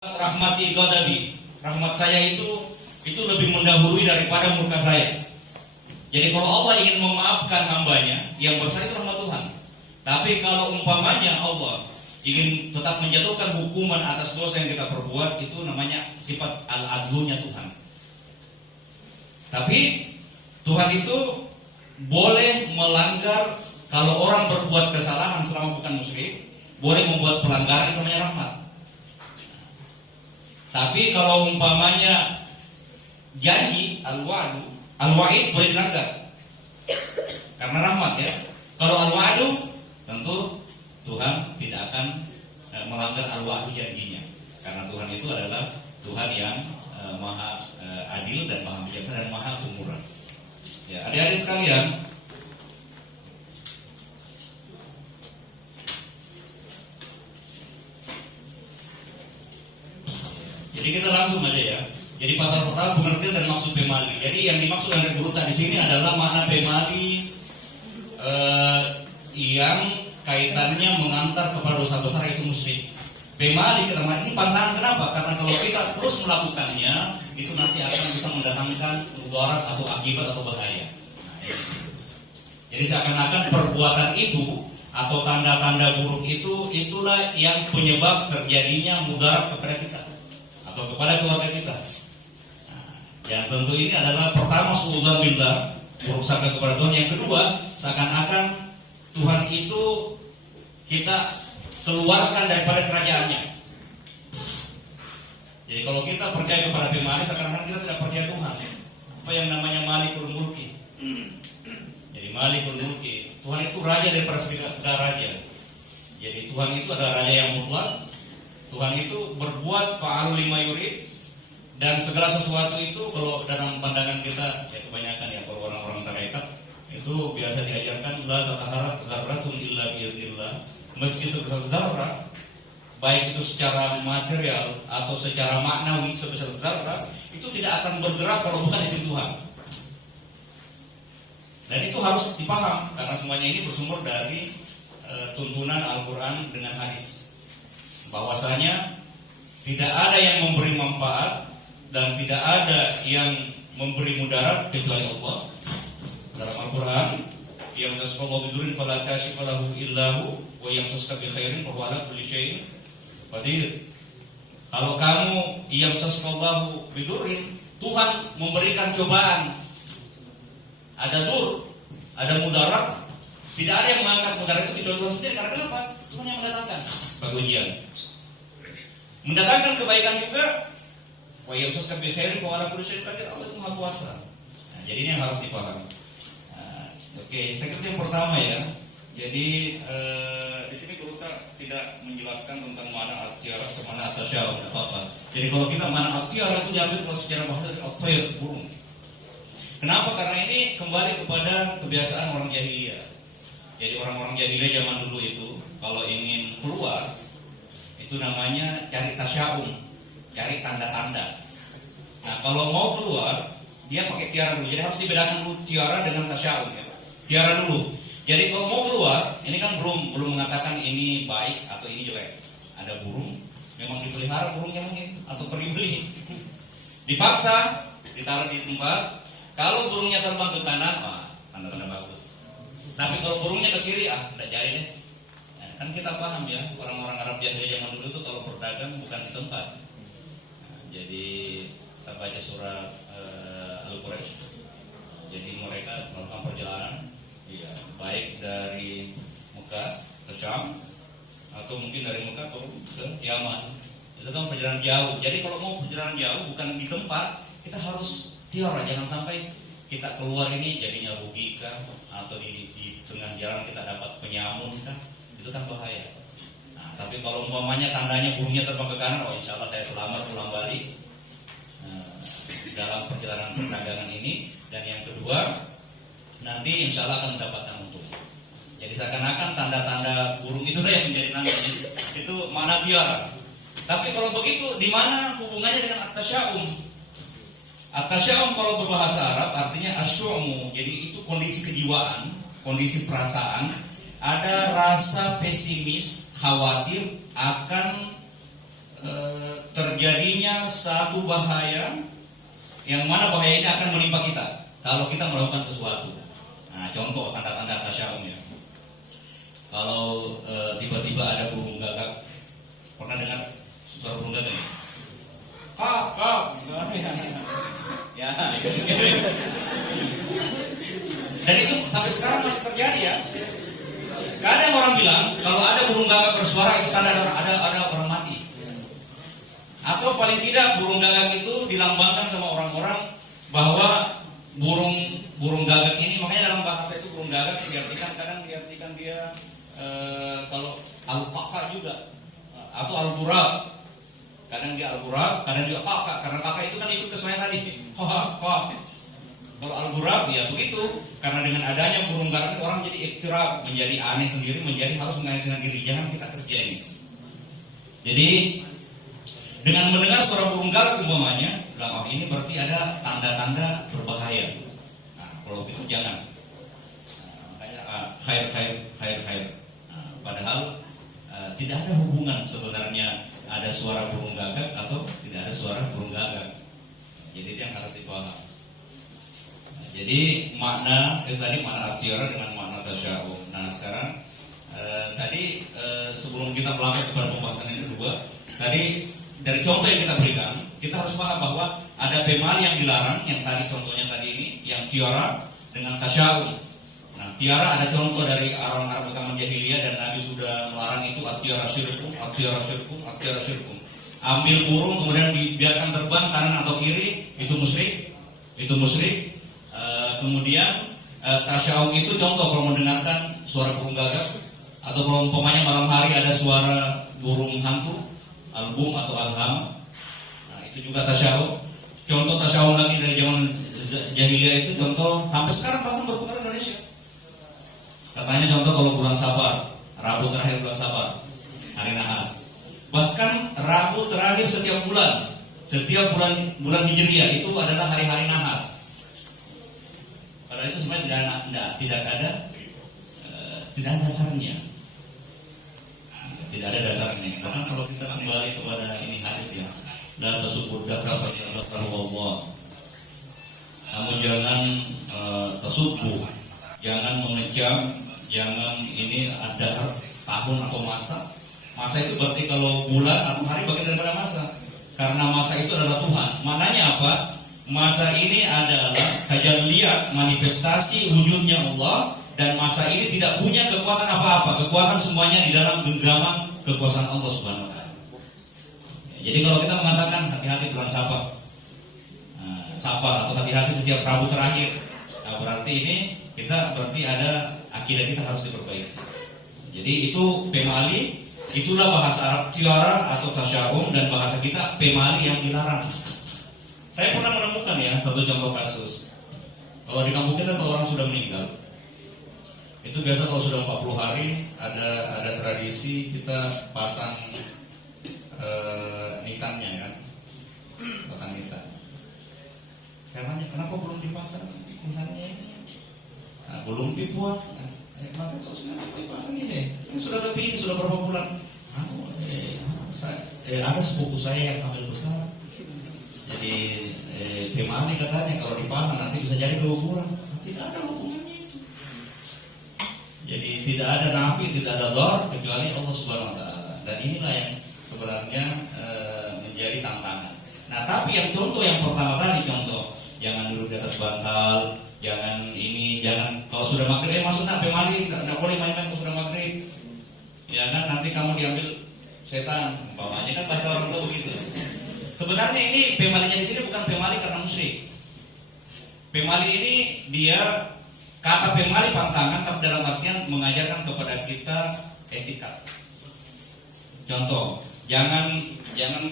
Rahmati ghadabi, rahmat saya itu lebih mendahului daripada murka saya. Jadi kalau Allah ingin memaafkan hambanya, yang besar itu rahmat Tuhan. Tapi kalau umpamanya Allah ingin tetap menjatuhkan hukuman atas dosa yang kita perbuat, itu namanya sifat al-adlunya Tuhan. Tapi Tuhan itu boleh melanggar. Kalau orang berbuat kesalahan selama bukan musyrik, boleh membuat pelanggaran, itu namanya rahmat. Tapi kalau umpamanya janji al-wa'id boleh dilanggar karena rahmat ya. Kalau al-wa'du tentu Tuhan tidak akan melanggar al-wa'du janjinya, karena Tuhan itu adalah Tuhan yang maha adil dan maha bijaksana dan maha pemurah. Ya, adik-adik sekalian, jadi kita langsung aja ya. Jadi pasal pertama pengertian dan maksud pemali. Jadi yang dimaksud dari Guruta di sini adalah makna pemali yang kaitannya mengantar kepada dosa besar, itu musyrik. Pemali ini pantangan, kenapa? Karena kalau kita terus melakukannya, itu nanti akan bisa mendatangkan mudarat atau akibat atau bahaya. Jadi seakan-akan perbuatan itu atau tanda-tanda buruk itulah yang penyebab terjadinya mudarat kepada kita atau kepada keluarga kita. Yang tentu ini adalah pertama suudzon billah, buruk sangka kepada Tuhan. Yang kedua, seakan-akan Tuhan itu kita keluarkan daripada kerajaannya. Jadi kalau kita percaya kepada pemali, seakan-akan kita tidak percaya Tuhan. Apa yang namanya Malikul Mulki? Jadi Malikul Mulki, Tuhan itu raja daripada segala raja. Jadi Tuhan itu adalah raja yang mutlak. Tuhan itu berbuat fa'alu lima yurid, dan segala sesuatu itu kalau dalam pandangan kita ya kebanyakan ya, kalau orang-orang tarekat itu biasa diajarkan la tataharat dzarratun illa bi'idznillah. Meski sebesar zarrah, baik itu secara material atau secara maknawi sebesar zarrah, itu tidak akan bergerak kalau bukan izin Tuhan. Dan itu harus dipaham karena semuanya ini bersumber dari tuntunan Al-Quran dengan hadis, bahwasanya tidak ada yang memberi manfaat dan tidak ada yang memberi mudarat kecuali Allah. Dalam Al-Quran, yang tasqallahu bidurin fala kashifa lahu illahu wa yamsasuka bi khairin fa huwa ala kulli syai'in qadir. Kalau kamu yamsasukallahu bidurin, Tuhan memberikan cobaan, ada dur, ada mudarat, tidak ada yang mengangkat mudarat itu kecuali Tuhan sendiri. Karena kenapa? Tuhan yang mendatangkan sebagai ujian. Mendatangkan kebaikan juga. Wa yamsasuka bi khairin fa huwa ala kulli syai'in qadir. Allah itu Maha Kuasa. Nah, jadi ini yang harus dipahami. Oke, saya kira yang pertama ya. Jadi di sini Guruta tidak menjelaskan tentang mana al-tiara atau mana at-tasya'um, apa-apa. Jadi kalau kita mana al-tiara itu diambil kalau secara bahasa dari at-tayr, burung. Kenapa? Karena ini kembali kepada kebiasaan orang jahiliyah. Jadi orang-orang jahiliyah zaman dulu itu kalau ingin keluar itu namanya cari tasya'um, cari tanda-tanda. Nah, kalau mau keluar dia pakai tiara dulu. Jadi harus dibedakan dulu tiara dengan tasya'um ya. Tiara dulu. Jadi kalau mau keluar, ini kan belum mengatakan ini baik atau ini jelek. Ada burung, memang dipelihara burungnya mungkin atau pergi beli. Dipaksa, ditaruh di tempat. Kalau burungnya terbang ke kanan, tanda-tanda bagus. Tapi kalau burungnya ke kiri, tidak jadi deh. Nah, kan kita paham ya, orang-orang Arab jahiliyah zaman dulu itu kalau berdagang bukan di tempat. Nah, jadi kita baca surah Al-Quraisy. Jadi mereka melakukan perjalanan. Ya, baik dari Mekah ke Syam atau mungkin dari Mekah ke Yaman. Itu kan perjalanan jauh. Jadi kalau mau perjalanan jauh bukan di tempat, kita harus tiara. Jangan sampai kita keluar ini jadinya rugi kan, atau di tengah jalan kita dapat penyamun kan, itu kan bahaya. Nah, tapi kalau umpamanya tandanya burungnya terbang ke kanan, insya Allah saya selamat pulang balik dalam perjalanan perdagangan ini. Dan yang kedua, nanti insya Allah akan mendapatkan untung. Jadi seakan-akan tanda-tanda burung itu yang menjadi nanti itu mana tiara. Tapi kalau begitu, di mana hubungannya dengan at-tasya'um? At-tasya'um kalau berbahasa Arab artinya asy'umu. Jadi itu kondisi kejiwaan, kondisi perasaan, ada rasa pesimis, khawatir akan terjadinya satu bahaya yang mana bahaya ini akan menimpa kita kalau kita melakukan sesuatu. Nah, contoh tanda-tanda tasya'um ya. Kalau tiba-tiba ada burung gagak, pernah dengar suara burung gagak? Kak, ya. Dan itu sampai sekarang masih terjadi ya. Kadang orang bilang kalau ada burung gagak bersuara itu tanda ada orang mati. Atau paling tidak burung gagak itu dilambangkan sama orang-orang bahwa burung gagak ini, makanya dalam bahasa itu burung gagak diartikan kadang diartikan dia kalau al-qaqa juga atau al-buraq. Kadang dia al-buraq, kadang juga kakak, karena kakak itu kan ikut ke saya tadi. Kalau al-buraq ya begitu, karena dengan adanya burung gagak ini orang jadi iktirab, menjadi aneh sendiri, menjadi harus mengasihkan diri. Jangan kita kerja ini. Jadi dengan mendengar suara burung gagak umpamanya, dalam ini berarti ada tanda-tanda berbahaya. Nah, kalau begitu jangan. Makanya khair. Padahal tidak ada hubungan sebenarnya ada suara burung gagak atau tidak ada suara burung gagak. Jadi itu yang harus dipaham. Jadi makna itu tadi makna at-tiyarah dengan makna tasya'um. Nah sekarang tadi sebelum kita melangkah kepada pembahasan yang kedua, tadi dari contoh yang kita berikan, kita harus paham bahwa ada pemali yang dilarang, yang tadi contohnya tadi ini, yang tiara dengan tasya'um. Nah, tiara ada contoh dari orang Arab zaman jahiliyah dan Nabi sudah melarang itu at-tiara syirkum. Ambil burung kemudian dibiarkan terbang kanan atau kiri, itu musyrik. Kemudian tasya'um itu contoh kalau mendengarkan suara burung gagak atau kalau umpamanya malam hari ada suara burung hantu, album atau alham. Nah, itu juga tasya'um. Contoh tasya'um lagi dari zaman jahiliyah itu contoh sampai sekarang bahkan berpengaruh Indonesia. Katanya contoh kalau bulan Safar, Rabu terakhir bulan Safar, hari nahas. Bahkan Rabu terakhir setiap bulan Hijriah itu adalah hari-hari nahas. Padahal itu sebenarnya tidak ada dasarnya. Tidak ada dasarnya. Bahkan kalau kita kembali kepada ini hadis ya, la tasubbu dahra fa Allah. Namun jangan tasubbu, jangan mengecam, jangan ini ada tahun atau masa. Masa itu berarti kalau bulan atau hari bagian daripada masa. Karena masa itu adalah Tuhan. Maknanya apa? Masa ini adalah tajalliyat, manifestasi wujudnya Allah. Dan masa ini tidak punya kekuatan apa-apa. Kekuatan semuanya di dalam genggaman kekuasaan Allah Subhanahu wa Ta'ala. Jadi kalau kita mengatakan hati-hati bulan Safar atau hati-hati setiap Rabu terakhir, nah berarti ini kita berarti ada akidah kita harus diperbaiki. Jadi itu pemali, itulah bahasa Arab tiara atau tasya'um, dan bahasa kita pemali yang dilarang. Saya pernah menemukan ya satu contoh kasus. Kalau di kampung kita kalau orang sudah meninggal, itu biasa kalau sudah 40 hari ada tradisi kita pasang nisannya kan, pasang nisan. Saya tanya kenapa belum dipasang nisannya ini? Nah, belum dibuat. Maka kok sekarang dipasang ini? Ini sudah lebih, sudah berapa bulan? Ada sepupu saya yang hamil besar. Jadi gimana katanya kalau dipasang nanti bisa jadi 2 bulan. Tidak ada hubungannya itu. Jadi tidak ada nafi, tidak ada dhar kecuali Allah Subhanahu wa Ta'ala. Dan inilah yang sebenarnya menjadi tantangan. Nah, tapi yang contoh yang pertama tadi, contoh jangan duduk di atas bantal, jangan ini, jangan kalau sudah maghrib masuk pemali, tidak boleh main-main kalau sudah maghrib. Ya kan nanti kamu diambil setan, umpamanya kan bahasa orang tua begitu. Sebenarnya ini pemalinya di sini bukan pemali karena musyrik. Pemali ini dia kata pemali pantangan, tapi dalam artian mengajarkan kepada kita etika. Contoh, jangan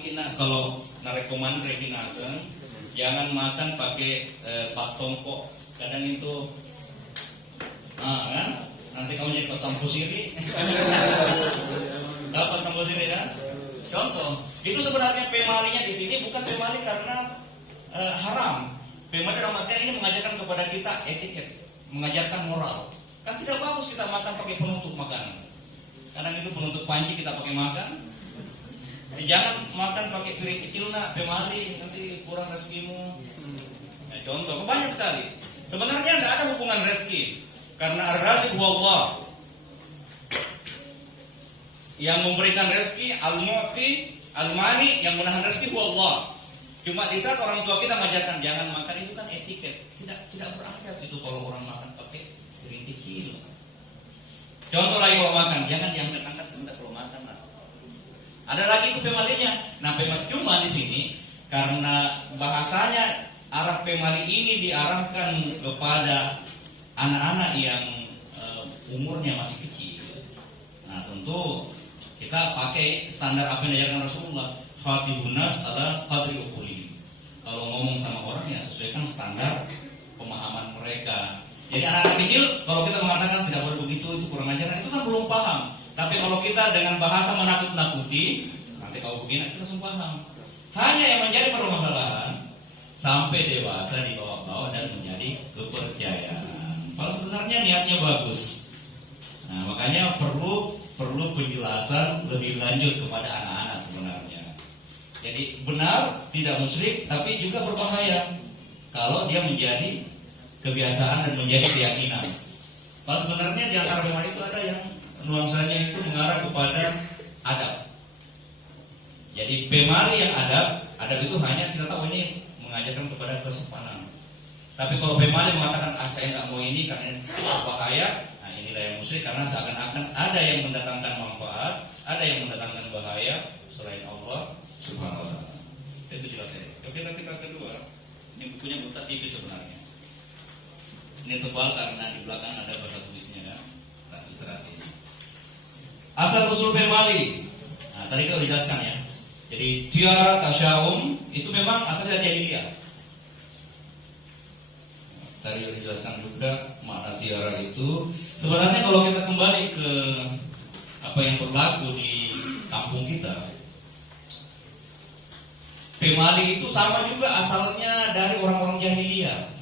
kita kalau narekoman rekinasen, jangan makan pakai pak tongkok. Kadang itu, kan? Nanti kamu jadi pasang pusiri. Tahu pasang pusiri kan? Contoh, itu sebenarnya pemalinya di sini bukan pemali karena haram. Pemali dalam artian ini mengajarkan kepada kita etiket, mengajarkan moral. Kan tidak bagus kita makan pakai penutup makanan. Kadang itu penutup panci kita pakai makan. Jangan makan pakai piring kecil nak, pemali nanti kurang rezekimu. Nah, contoh banyak sekali. Sebenarnya tidak ada hubungan rezeki, karena ar-raziq huwallah. Yang memberikan rezeki, al-mu'ti, al-mani, yang menahan rezeki huwallah. Cuma di saat orang tua kita mengajarkan jangan makan, itu kan etiket, tidak beradab itu kalau orang makan pakai piring kecil. Contoh lagi kalau makan, jangan diangkat-angkat benda kalau makan. Ada lagi itu pemalinya. Nah, cuma di sini karena bahasanya arah pemali ini diarahkan kepada anak-anak yang umurnya masih kecil. Nah, tentu kita pakai standar apa yang diajarkan Rasulullah, khatibun nas ala qadri uqulihim. Kalau ngomong sama orang ya sesuaikan standar pemahaman mereka. Jadi anak-anak kecil kalau kita mengatakan tidak boleh begitu, itu kurang ajar, itu kan belum paham. Tapi kalau kita dengan bahasa menakut-nakuti, nanti kau begini kita langsung paham. Hanya yang menjadi permasalahan sampai dewasa dibawa-bawa dan menjadi kepercayaan. Kalau sebenarnya niatnya bagus. Nah, makanya perlu penjelasan lebih lanjut kepada anak-anak sebenarnya. Jadi benar tidak musyrik, tapi juga berbahaya kalau dia menjadi kebiasaan dan menjadi keyakinan. Kalau sebenarnya di antara pemali itu ada yang nuansanya itu mengarah kepada adab. Jadi pemali yang adab itu hanya kita tahu ini mengajarkan kepada kesopanan. Tapi kalau pemali mengatakan saya tidak mau ini karena ini bahaya, nah inilah yang musyrik, karena seakan-akan ada yang mendatangkan manfaat, ada yang mendatangkan bahaya selain Allah Subhanahu wa taala. Itu jelas ya. Oke, nanti yang kedua, ini bukunya buta tipis sebenarnya. Ini tebal karena di belakang ada bahasa tulisnya kan, literasi. Asal usul pemali. Nah, tadi kita sudah jelaskan ya. Jadi tiara tasya'um itu memang asalnya dari jahiliyah. Tadi sudah dijelaskan juga makna tiara itu. Sebenarnya kalau kita kembali ke apa yang berlaku di kampung kita, pemali itu sama juga asalnya dari orang-orang jahiliyah.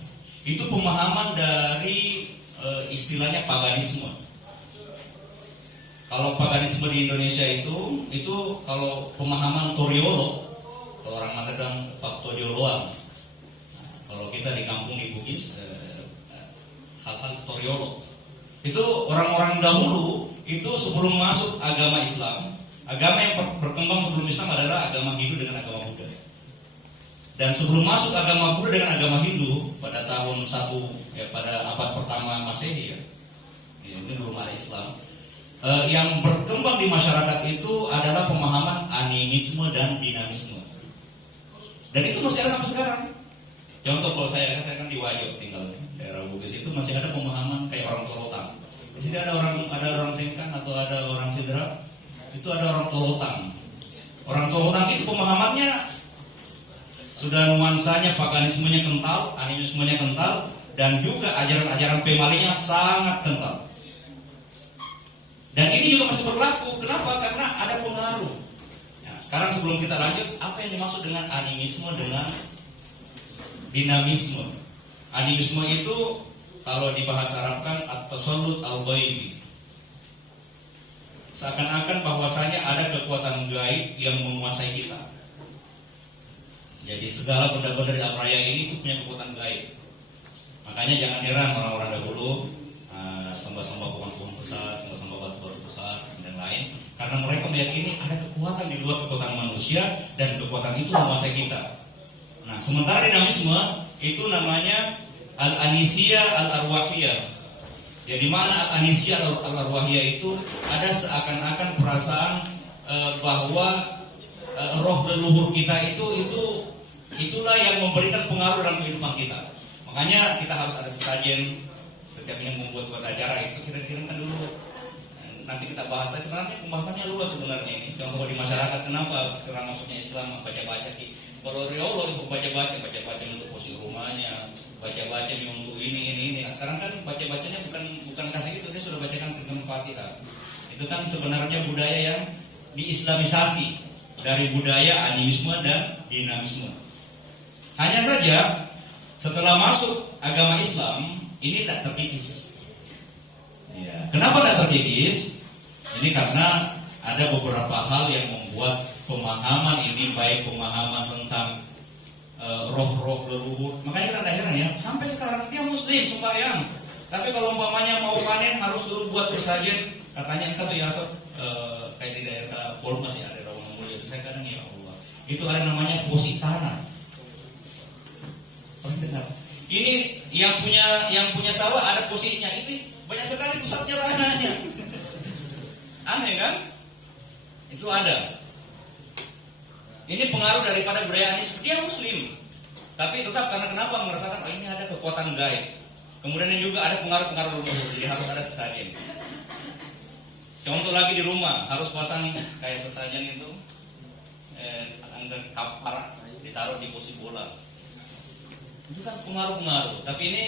Itu pemahaman dari istilahnya paganisme. Kalau paganisme di Indonesia itu kalau pemahaman Toriolo, kalau orang mengatakan Pak Torioloan. Kalau kita di kampung di Bugis, hal-hal Toriolo. Itu orang-orang dahulu itu sebelum masuk agama Islam, agama yang berkembang sebelum Islam adalah agama Hindu dengan agama Buddha. Dan sebelum masuk agama Buddha dengan agama Hindu pada tahun 1 pada abad pertama Masehi ya, ini belum ada Islam. Yang berkembang di masyarakat itu adalah pemahaman animisme dan dinamisme. Dan itu masih ada sampai sekarang. Contoh kalau saya kan di Wajo tinggal daerah Bugis, itu masih ada pemahaman kayak orang Tolotang. Di sini ada orang Sengkang atau ada orang Sidra, itu ada orang Tolotang. Orang Tolotang itu pemahamannya sudah nuansanya paganismenya kental, animismenya kental, dan juga ajaran-ajaran pemalinya sangat kental. Dan ini juga masih berlaku. Kenapa? Karena ada pengaruh. Nah, sekarang sebelum kita lanjut, apa yang dimaksud dengan animisme dengan dinamisme? Animisme itu kalau dibahasa Arabkan at-tasallut al-ghaibi. Seakan-akan bahwasanya ada kekuatan gaib yang menguasai kita. Jadi segala benda-benda di alam raya ini itu punya kekuatan gaib. Makanya jangan heran orang-orang dahulu sembah-sembah pohon-pohon besar, sembah-sembah batu-batu besar dan lain, karena mereka meyakini ada kekuatan di luar kekuatan manusia dan kekuatan itu menguasai kita. Nah, sementara dinamisme itu namanya al-anisiyah al-arwahiyah. Jadi mana al-anisiyah al-arwahiyah itu ada seakan-akan perasaan bahwa roh leluhur kita itulah yang memberikan pengaruh dalam kehidupan kita. Makanya kita harus ada sesajen setiap ini membuat acara itu kita kirimkan dulu. Nanti kita bahas. Sebenarnya pembahasannya luas sebenarnya ini. Contoh di masyarakat kenapa sekarang masuknya Islam baca-baca di. Kalau Riolo itu baca-baca untuk posisi rumahnya, baca-baca untuk ini. Nah, sekarang kan baca-bacanya bukan kasih itu, dia sudah bacakan dengan Fatihah. Itu kan sebenarnya budaya yang diislamisasi dari budaya animisme dan dinamisme. Hanya saja setelah masuk agama Islam ini tak terkikis. Ya. Kenapa tak terkikis? Ini karena ada beberapa hal yang membuat pemahaman ini, baik pemahaman tentang roh-roh leluhur. Makanya kita heran ya, sampai sekarang dia muslim sembahyang, tapi kalau umpamanya mau panen harus dulu buat sesajen. Katanya entah tuh ya kayak di daerah Pol masih ada Rawamangun Mulia itu, saya kadang ya Allah, itu ada namanya positana. Ini yang punya sawah ada posisinya, ini banyak sekali pusatnya tanahnya. Aneh kan? Itu ada. Ini pengaruh daripada budaya Anis. Dia muslim, tapi tetap karena kenapa merasakan ini ada kekuatan gaib. Kemudian juga ada pengaruh-pengaruh leluhur, jadi harus ada sesajen. Contoh lagi di rumah harus pasang kayak sesajen itu anggar kapar ditaruh di posisi bola. Itu kan pengaruh-pengaruh. Tapi ini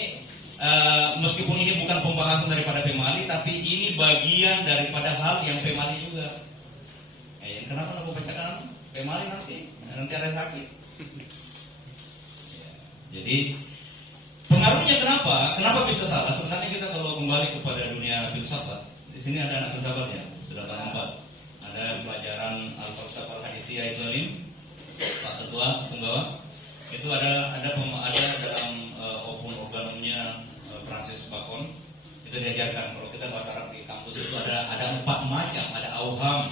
meskipun ini bukan pembahasan daripada Pemali, tapi ini bagian daripada hal yang Pemali juga. Kenapa aku bacakan Pemali nanti ada sakit. Ya, jadi pengaruhnya kenapa bisa salah? Sebenarnya kita kalau kembali kepada dunia filsafat, di sini ada anak filsafatnya, sudah tahun 4. Ada pelajaran al-falsafah al-hadisiyah itu Alim, Pak Ketua Penggawa. Itu ada dalam open organumnya Francis Bacon. Itu diajarkan kalau kita bahasa Arab di kampus itu ada 4 macam, ada auham.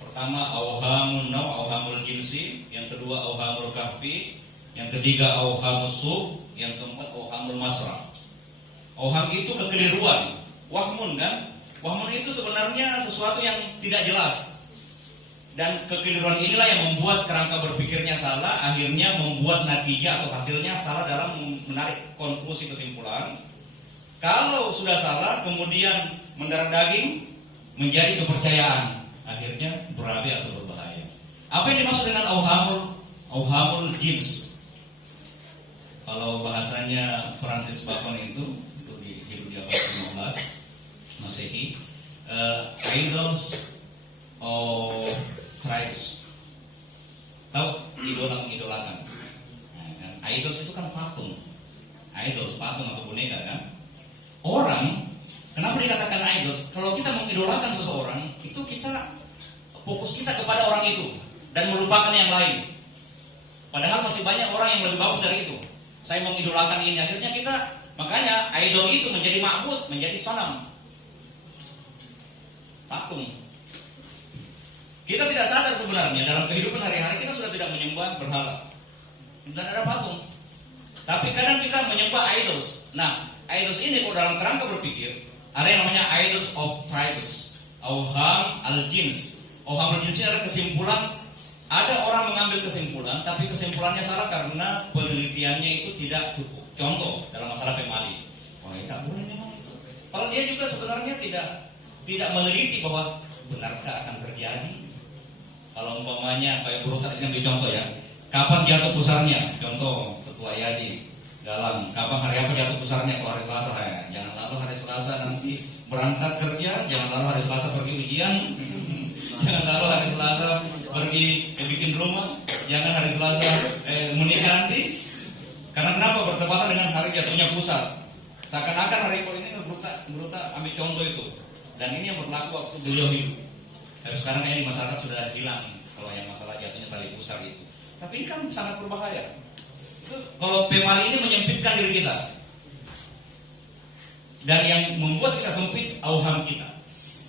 Pertama auhamul naw, auhamul jinsi, yang kedua auhamul kahfi, yang ketiga auhamul sub, yang keempat auhamul masrah. Auham itu kekeliruan, wahmun kan? Wahmun itu sebenarnya sesuatu yang tidak jelas. Dan kekeliruan inilah yang membuat kerangka berpikirnya salah, akhirnya membuat natijah atau hasilnya salah dalam menarik konklusi kesimpulan. Kalau sudah salah, kemudian mendarah daging menjadi kepercayaan, akhirnya berabe atau berbahaya. Apa yang dimaksud dengan auhamul jins? Kalau bahasanya Francis Bacon itu hidup di abad 15 Masehi, idols of tribes. Tahu idolakan. Nah, idols itu kan patung. Idols patung atau boneka kan? Orang, kenapa dikatakan idols? Kalau kita mengidolakan seseorang, itu kita fokus kita kepada orang itu dan melupakan yang lain. Padahal masih banyak orang yang lebih bagus dari itu. Saya mengidolakan ini, akhirnya kita, makanya idol itu menjadi ma'bud, menjadi sanam, patung. Kita tidak sadar sebenarnya dalam kehidupan hari-hari kita sudah tidak menyembah berhala dan ada patung. Tapi kadang kita menyembah idols. Nah, idols ini kalau dalam kerangka berpikir ada yang namanya idols of tribes, auham al-jins. Auham al-jins ini ada kesimpulan. Ada orang mengambil kesimpulan, tapi kesimpulannya salah karena penelitiannya itu tidak cukup. Contoh dalam masalah Pemali, tidak boleh memang itu. Kalau dia juga sebenarnya tidak meneliti bahwa benarkah akan terjadi. Kalau umpamanya kayak buruh tadi yang contoh ya, kapan jatuh pusarnya? Contoh Ketua Yadi Galang, kapan hari apa jatuh pusarnya? Kalau hari Selasa ya. Jangan lalu hari Selasa nanti berangkat kerja, jangan lalu hari Selasa pergi ujian, jangan lalu hari Selasa pergi bikin rumah, jangan hari Selasa menikah nanti. Karena kenapa? Bertepatan dengan hari jatuhnya pusar. Seakan-akan hari ini beruta ambil contoh itu. Dan ini yang berlaku waktu beliau hidup. Tapi sekarang kayaknya di masyarakat sudah hilang kalau yang masalah jatuhnya salib pusar itu. Tapi ini kan sangat berbahaya. Itu, kalau Pemali ini menyempitkan diri kita. Dan yang membuat kita sempit auham kita.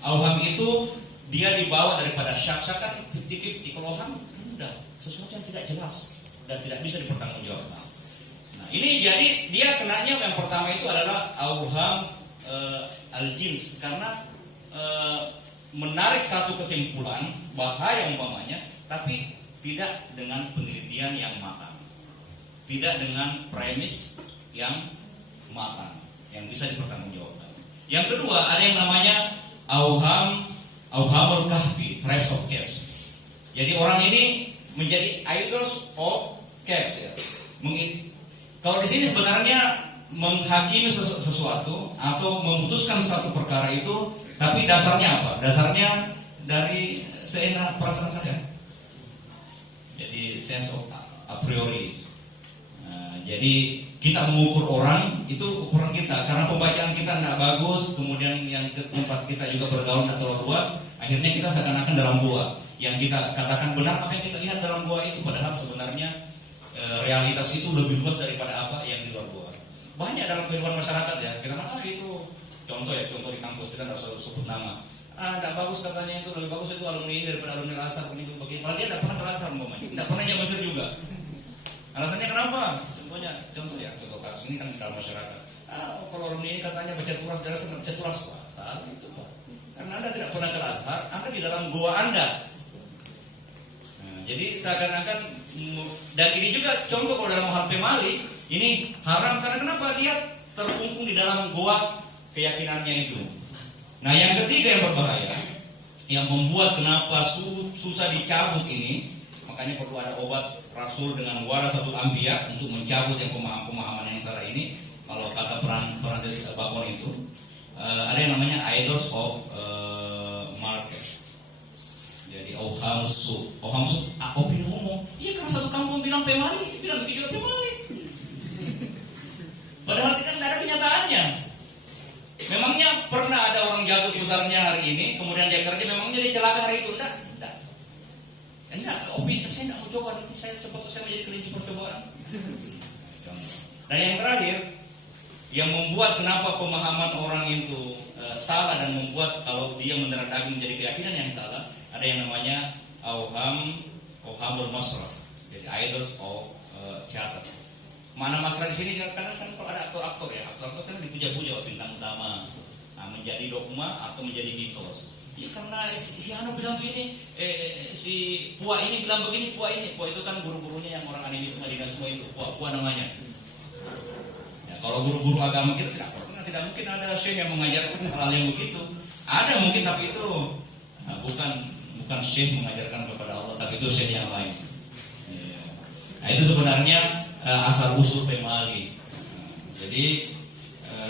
Auham itu dia dibawa daripada syak kan fiktif. Kalau auham mudah, sesuatu yang tidak jelas dan tidak bisa dipertanggungjawabkan. Nah, ini jadi dia kenanya yang pertama itu adalah auham al-jins karena menarik satu kesimpulan bahaya umpamanya, tapi tidak dengan penelitian yang matang, tidak dengan premis yang matang yang bisa dipertanggungjawabkan. Yang kedua ada yang namanya auhamul kahfi, tribes of caves. Jadi orang ini menjadi idols of caves ya. Kalau di sini sebenarnya menghakimi sesuatu atau memutuskan satu perkara itu, tapi dasarnya apa? Dasarnya dari seenak perasaan saja. Jadi sense of a priori. Jadi kita mengukur orang itu ukuran kita. Karena pembacaan kita tidak bagus, kemudian yang ke tempat kita juga bergaul tidak terlalu luas, akhirnya kita seakan-akan dalam gua. yang kita katakan benar, apa yang kita lihat dalam gua itu, padahal sebenarnya realitas itu lebih luas daripada apa yang di luar gua. Banyak dalam kehidupan masyarakat ya, kita itu contoh ya, contoh di kampus, kita nggak usah sebut nama. Nggak bagus katanya, itu lebih bagus itu alumni ini daripada alumni Al-Azhar, begini. Padahal dia nggak pernah ke Al-Azhar, nggak pernah ke Mesir juga. Alasannya kenapa? Contoh ya, contoh kasus ini kan dalam masyarakat. Kalau alumni ini katanya baca turas, jelas baca turas, Pak. Salah itu, Pak. Karena Anda tidak pernah ke Al-Azhar, Anda di dalam goa Anda. Jadi seakan-akan, dan ini juga contoh kalau dalam hal pemali, ini haram karena kenapa? Dia terkungkung di dalam goa keyakinannya itu. Nah, yang ketiga yang berbahaya, yang membuat kenapa susah dicabut ini, makanya perlu ada obat Rasul dengan warasatul anbiya untuk mencabut yang pemahaman yang salah ini. Kalau kata Francis Bacon itu, ada yang namanya idols of market. Jadi ohamsu, opini umum. Iya, karena satu kampung bilang pemali, bilang begitu pemali. Padahal kan tidak ada kenyataannya. Memangnya pernah ada orang jatuh besarnya hari ini, kemudian dia kerja, memangnya dia celaka hari itu? Enggak, opini saya tidak mau coba, nanti saya menjadi kelinci percobaan. Dan yang terakhir, yang membuat kenapa pemahaman orang itu salah dan membuat kalau dia mendarat daging menjadi keyakinan yang salah, ada yang namanya auhamul masrah, jadi idols of theater. Mana masrah di sini kadang kan kalau ada aktor ya, aktor kan dipuja-puja bintang utama, menjadi dogma atau menjadi mitos. Ya karena si Ano bilang begini, si Pua ini bilang begini, Pua itu kan guru-gurunya yang orang animisme dan semua itu, Pua namanya. Ya, kalau guru-guru agama kita tidak mungkin ada syekh yang mengajarkan hal yang begitu. Ada mungkin, tapi itu bukan syekh mengajarkan kepada Allah, tapi itu syekh yang lain. Ya. Nah, itu sebenarnya asal usul pemali. Jadi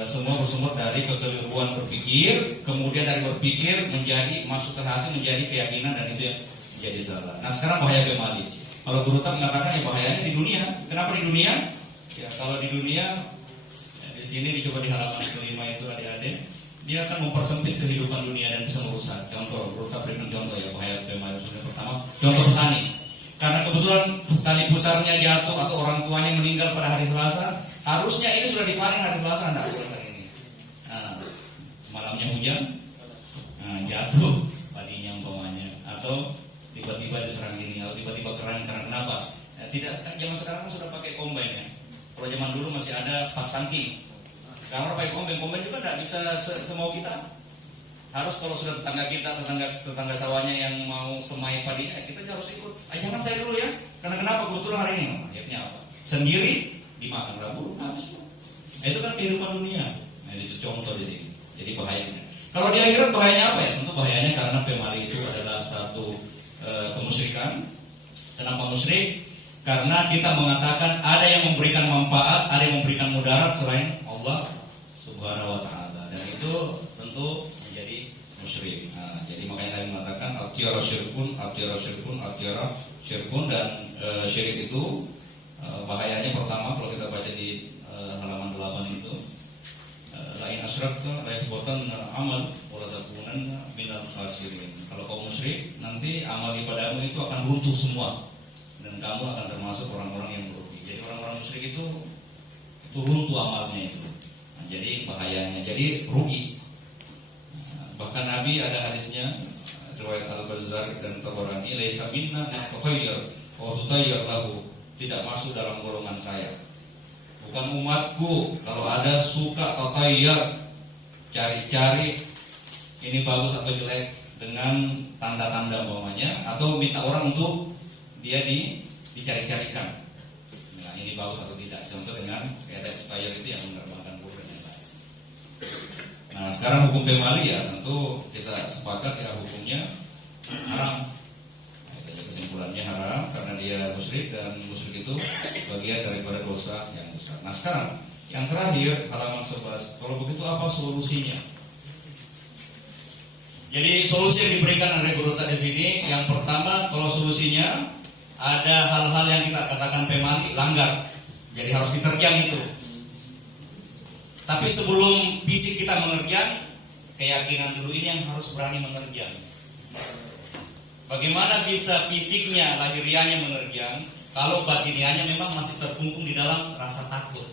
semua bersumber dari kekeliruan berpikir, kemudian dari berpikir menjadi masuk ke hati menjadi keyakinan, dan itu yang menjadi salah. Nah, sekarang bahaya pemali. Kalau Guru Tak mengatakan ya bahayanya di dunia. Kenapa di dunia? Ya kalau di dunia, ya, di sini dicoba di halaman kelima itu adik-adik, dia akan mempersempit kehidupan dunia dan bisa merusak. Contoh, Guru Tak berikan contoh ya bahaya pemali. Pertama, contoh petani. Karena kebetulan tali pusarnya jatuh atau orang tuanya meninggal pada hari Selasa, harusnya ini sudah dipanen hari Selasa, enggak hari ini. Nah, malamnya hujan, jatuh padinya umpamanya, atau tiba-tiba diserang ini, atau tiba-tiba kering. Karena kenapa? Tidak, kan zaman sekarang kan sudah pakai combine ya. Kalau zaman dulu masih ada pasangki. Sekarang pakai combine juga tidak bisa semau kita. Harus kalau sudah tetangga sawahnya yang mau semai padinya, kita harus ikut. Jangan saya dulu ya. Karena kenapa? Kebetulan hari ini. Akhirnya apa? Sendiri dimakan rabu habis. Itu kan kehidupan dunia. Nah, itu contoh di sini. Jadi bahayanya. Kalau di akhirat bahayanya apa ya? Tentu bahayanya karena pemali itu adalah satu kemusyrikan. Kenapa musyrik? Karena kita mengatakan ada yang memberikan manfaat, ada yang memberikan mudarat selain Allah Subhanahu wa taala. Dan itu tentu musyrik. Nah, jadi makanya Nabi mengatakan al-tiyara syirkun, dan syirik itu bahayanya pertama kalau kita baca di halaman 8 itu, lain asyrakta la yahbatan amal wa la takunanna minal khasirin. Kalau kau musyrik, nanti amal ibadahmu itu akan runtuh semua dan kamu akan termasuk orang-orang yang merugi. Jadi orang-orang musyrik itu runtuh amalnya itu. Nah, jadi bahayanya, jadi rugi. Bahkan Nabi ada hadisnya riwayat Al-Bazzar dan Tabarani, laisa minna tatayyar wa tutayyar lahu, tidak masuk dalam golongan saya. Bukan umatku kalau ada suka tatayyar, cari-cari ini bagus atau jelek dengan tanda-tanda umpamanya, atau minta orang untuk dia dicari-carikan. Nah, ini bagus atau tidak. Contoh dengan kayak tatayyar itu yang menerbangkan burung dan lain. Nah, sekarang hukum pemali ya tentu kita sepakat ya hukumnya haram. Nah, itu kesimpulannya haram karena dia musyrik, dan musyrik itu bagian daripada dosa yang besar. Nah, sekarang yang terakhir halaman 11. Kalau begitu apa solusinya? Jadi solusi yang diberikan oleh Guru tadi sini, yang pertama kalau solusinya ada hal-hal yang kita katakan pemali langgar. Jadi harus diterjang itu. Tapi sebelum fisik kita menerjang, keyakinan dulu ini yang harus berani menerjang. Bagaimana bisa fisiknya, lahiriahnya menerjang, kalau batiniahnya memang masih terkungkung di dalam rasa takut.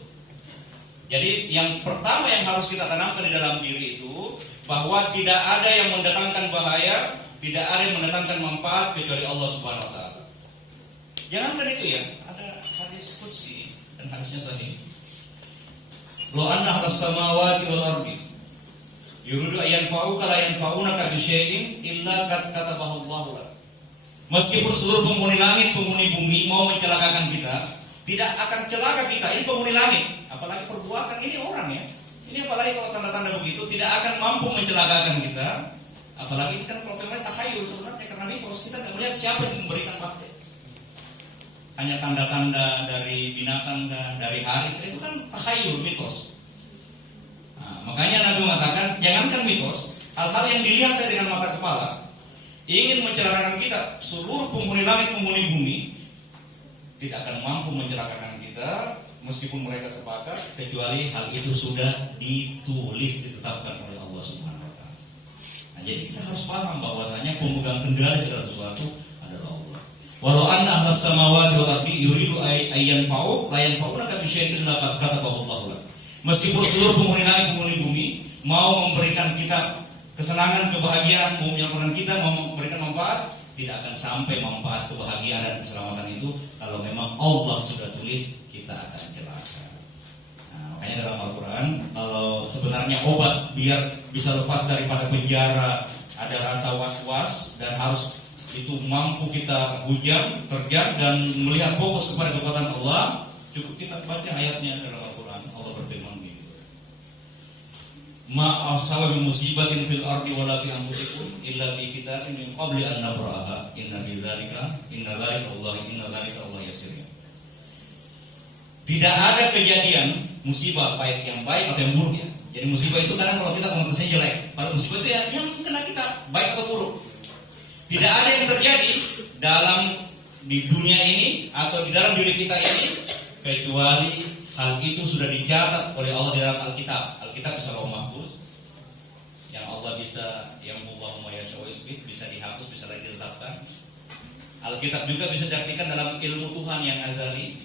Jadi yang pertama yang harus kita tanamkan di dalam diri itu, bahwa tidak ada yang mendatangkan bahaya, tidak ada yang mendatangkan manfaat kecuali Allah Subhanahu wa taala. Jangankan itu ya, ada hadis qudsi dan hadisnya sahih. Lo anna ahlas samawati wal ardi yuridu ayan fa'uka la yanfa'unaka bi syai'in illa qad katabahu Allahu lak. Meskipun seluruh penghuni langit, penghuni bumi mau mencelakakan kita, tidak akan celaka kita. Ini penghuni langit, apalagi perbuatan ini orang ya. Ini apalagi kalau tanda-tanda begitu tidak akan mampu mencelakakan kita. Apalagi ini kan kalau memang takhayul sebenarnya, karena mitos kita tidak melihat siapa yang memberikan fakta. Hanya tanda-tanda dari binatang dan dari hari, itu kan takhayul, mitos. Nah, makanya Nabi mengatakan, jangankan mitos, hal-hal yang dilihat saya dengan mata kepala ingin mencelakakan kita, seluruh penghuni langit, penghuni bumi tidak akan mampu mencelakakan kita, meskipun mereka sepakat, kecuali hal itu sudah ditulis, ditetapkan oleh Allah Subhanahu wa taala. Nah, jadi kita harus paham bahwasanya pemegang kendali segala sesuatu adalah Allah. Walau anna ahlas samawati wal ardi yuridu ayyan fa'u la yanfa'unaka bi syai'in illa qad katabahu Allah lak. Meskipun seluruh penghuni langit, penghuni bumi mau memberikan kita kesenangan, kebahagiaan, mau menyelamatkan kita, mau memberikan manfaat, tidak akan sampai manfaat, kebahagiaan dan keselamatan itu kalau memang Allah sudah tulis kita akan celaka. Nah, makanya dalam Al-Quran, kalau sebenarnya obat biar bisa lepas daripada penjara, ada rasa was-was dan harus itu mampu kita hujam, terjang dan melihat fokus kepada kekuatan Allah, cukup kita baca ayatnya dalam Al-Quran. Allah berfirman begini, ma asaba min musibatin fil ardi wala fi anfusikum illa fi kitabin min qabli an nabraha inna dzalika Allah yasir. Tidak ada kejadian musibah baik yang baik atau yang buruk ya. Jadi musibah itu kadang kalau kita mengatasinya jelek, padahal musibah itu ya yang kena kita baik atau buruk. Tidak ada yang terjadi dalam di dunia ini atau di dalam diri kita ini kecuali hal itu sudah dicatat oleh Allah di dalam Alkitab. Alkitab bisa Lauh Mahfuz, yang Allah bisa yang Allahumma yasha'u isbih, bisa dihapus, bisa lagi ditetapkan. Alkitab juga bisa diartikan dalam ilmu Tuhan yang azali.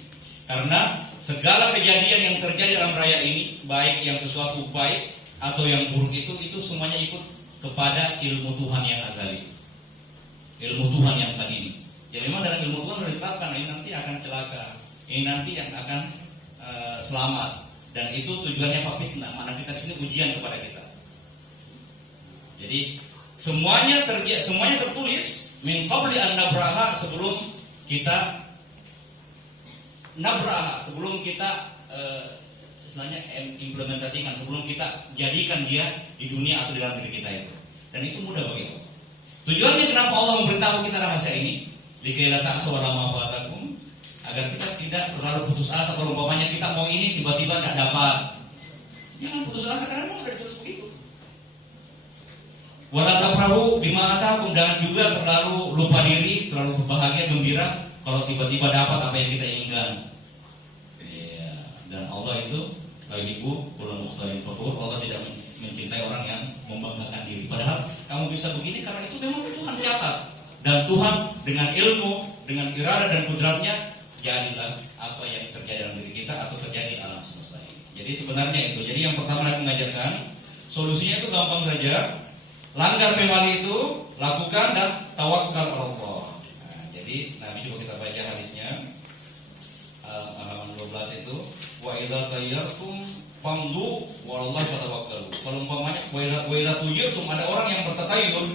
Karena segala kejadian yang terjadi dalam raya ini, baik yang sesuatu baik atau yang buruk itu semuanya ikut kepada ilmu Tuhan yang azali. Ilmu Tuhan yang tadi ini. Jadi memang dalam ilmu Tuhan sudah ditetapkan ini nanti akan celaka, ini nanti yang akan selamat, dan itu tujuannya apa? Fitnah. Mana kita sini ujian kepada kita. Jadi semuanya tertulis min qabli an nabraha, sebelum kita istilahnya implementasikan, sebelum kita jadikan dia di dunia atau di dalam diri kita itu. Dan itu mudah bagi Allah. Tujuannya kenapa Allah memberitahu kita rahasia ini? Likaila ta'saw ma fatakum, agar kita tidak terlalu putus asa kalau umpamanya kita mau ini tiba-tiba tidak dapat. Jangan putus asa karena memang sudah ditulis begitu. Wala tafrahu bima atakum, dan juga terlalu lupa diri, terlalu berbahagia gembira kalau tiba-tiba dapat apa yang kita inginkan. Ya, dan Allah itu ibu ulama sekalian kafur, Allah tidak mencintai orang yang membanggakan diri. Padahal kamu bisa begini karena itu memang Tuhan catat. Dan Tuhan dengan ilmu, dengan irada dan kudratnya, jadilah apa yang terjadi dalam diri kita atau terjadi di alam semesta ini. Jadi sebenarnya itu. Jadi yang pertama Nabi mengajarkan, solusinya itu gampang saja. Langgar memali itu, lakukan dan tawakal Allah. Nah, jadi Nabi coba kita baca hadisnya, halaman 12 itu, wa idza tayyartum famdu wallahi fatawakkalu. Kalau umpamanya wa idza tuyyirtum, ada orang yang bertatayur,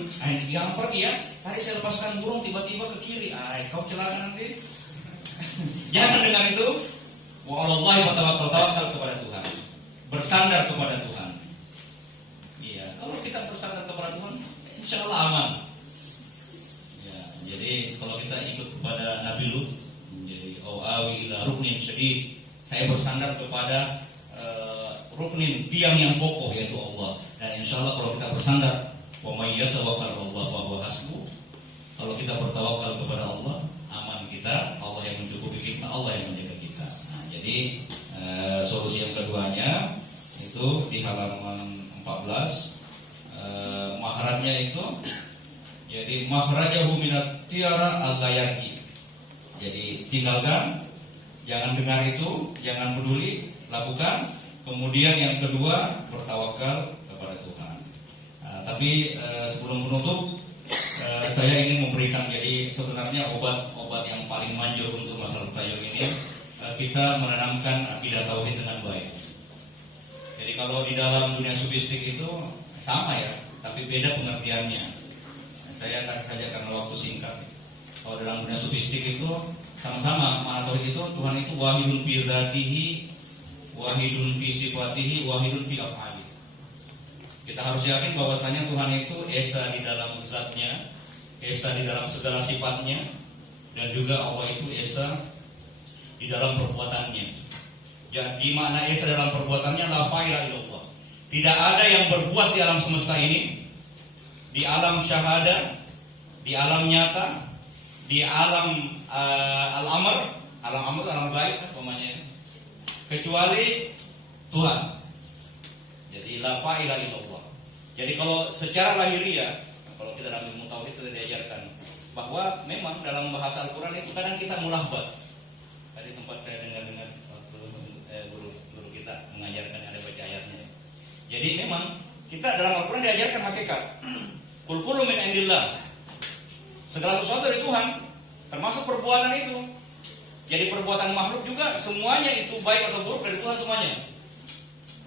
yang pergi ya, tadi saya lepaskan burung tiba-tiba ke kiri, kau celaka nanti. Jangan dengar itu. Wa wallahi fatawakkalu, tawakal kepada Tuhan. Bersandar kepada Tuhan. Iya, kalau kita bersandar kepada Tuhan, insyaallah aman. Ya, jadi kalau kita ikut kepada Nabi Lut, jadi awi ila ruknin syadid, saya bersandar kepada ruknin, tiang yang kokoh, yaitu Allah. Dan insya Allah kalau kita bersandar, wa may yatawakkal 'ala Allah fa huwa hasbuh, kalau kita bertawakal kepada Allah, aman kita, Allah yang mencukupi kita, Allah yang menjaga kita. Nah, jadi solusi yang keduanya itu di halaman 14, mahramnya itu Jadi makhrajahu minat tiara al-ghayati. Jadi tinggalkan, jangan dengar itu, jangan peduli, lakukan. Kemudian yang kedua, bertawakal kepada Tuhan. Tapi sebelum menutup, saya ingin memberikan, jadi sebenarnya obat yang paling manjur untuk masalah tayyub ini, kita menanamkan akidah tauhid dengan baik. Jadi kalau di dalam dunia sufistik itu sama ya, tapi beda pengertiannya. Saya kasih saja karena waktu singkat. Kalau dalam dunia sufistik itu sama-sama makna tauhid itu, Tuhan itu wahidun fi dzatihi, wahidun fi sifatihi, wahidun fi af'ali. Kita harus yakin bahwasanya Tuhan itu esa di dalam zatnya, esa di dalam segala sifatnya, dan juga Allah itu esa di dalam perbuatannya. Jadi makna esa dalam perbuatannya la fa'ila illallah. Tidak ada yang berbuat di alam semesta ini, di alam syahada, di alam nyata, di alam alam gaib umpamanya, kecuali Tuhan. Jadi la fa'ila illallah. Jadi kalau secara lahiriah, kalau kita dalam ilmu tauhid kita diajarkan bahwa memang dalam bahasa Al-Qur'an itu kadang kita mulahbat. Tadi sempat saya dengar waktu guru kita mengajarkan, ada baca ayatnya. Jadi memang kita dalam Al-Qur'an diajarkan hakikat. Qul kullu min indillah. Segala sesuatu dari Tuhan, termasuk perbuatan itu. Jadi perbuatan makhluk juga semuanya itu baik atau buruk dari Tuhan semuanya.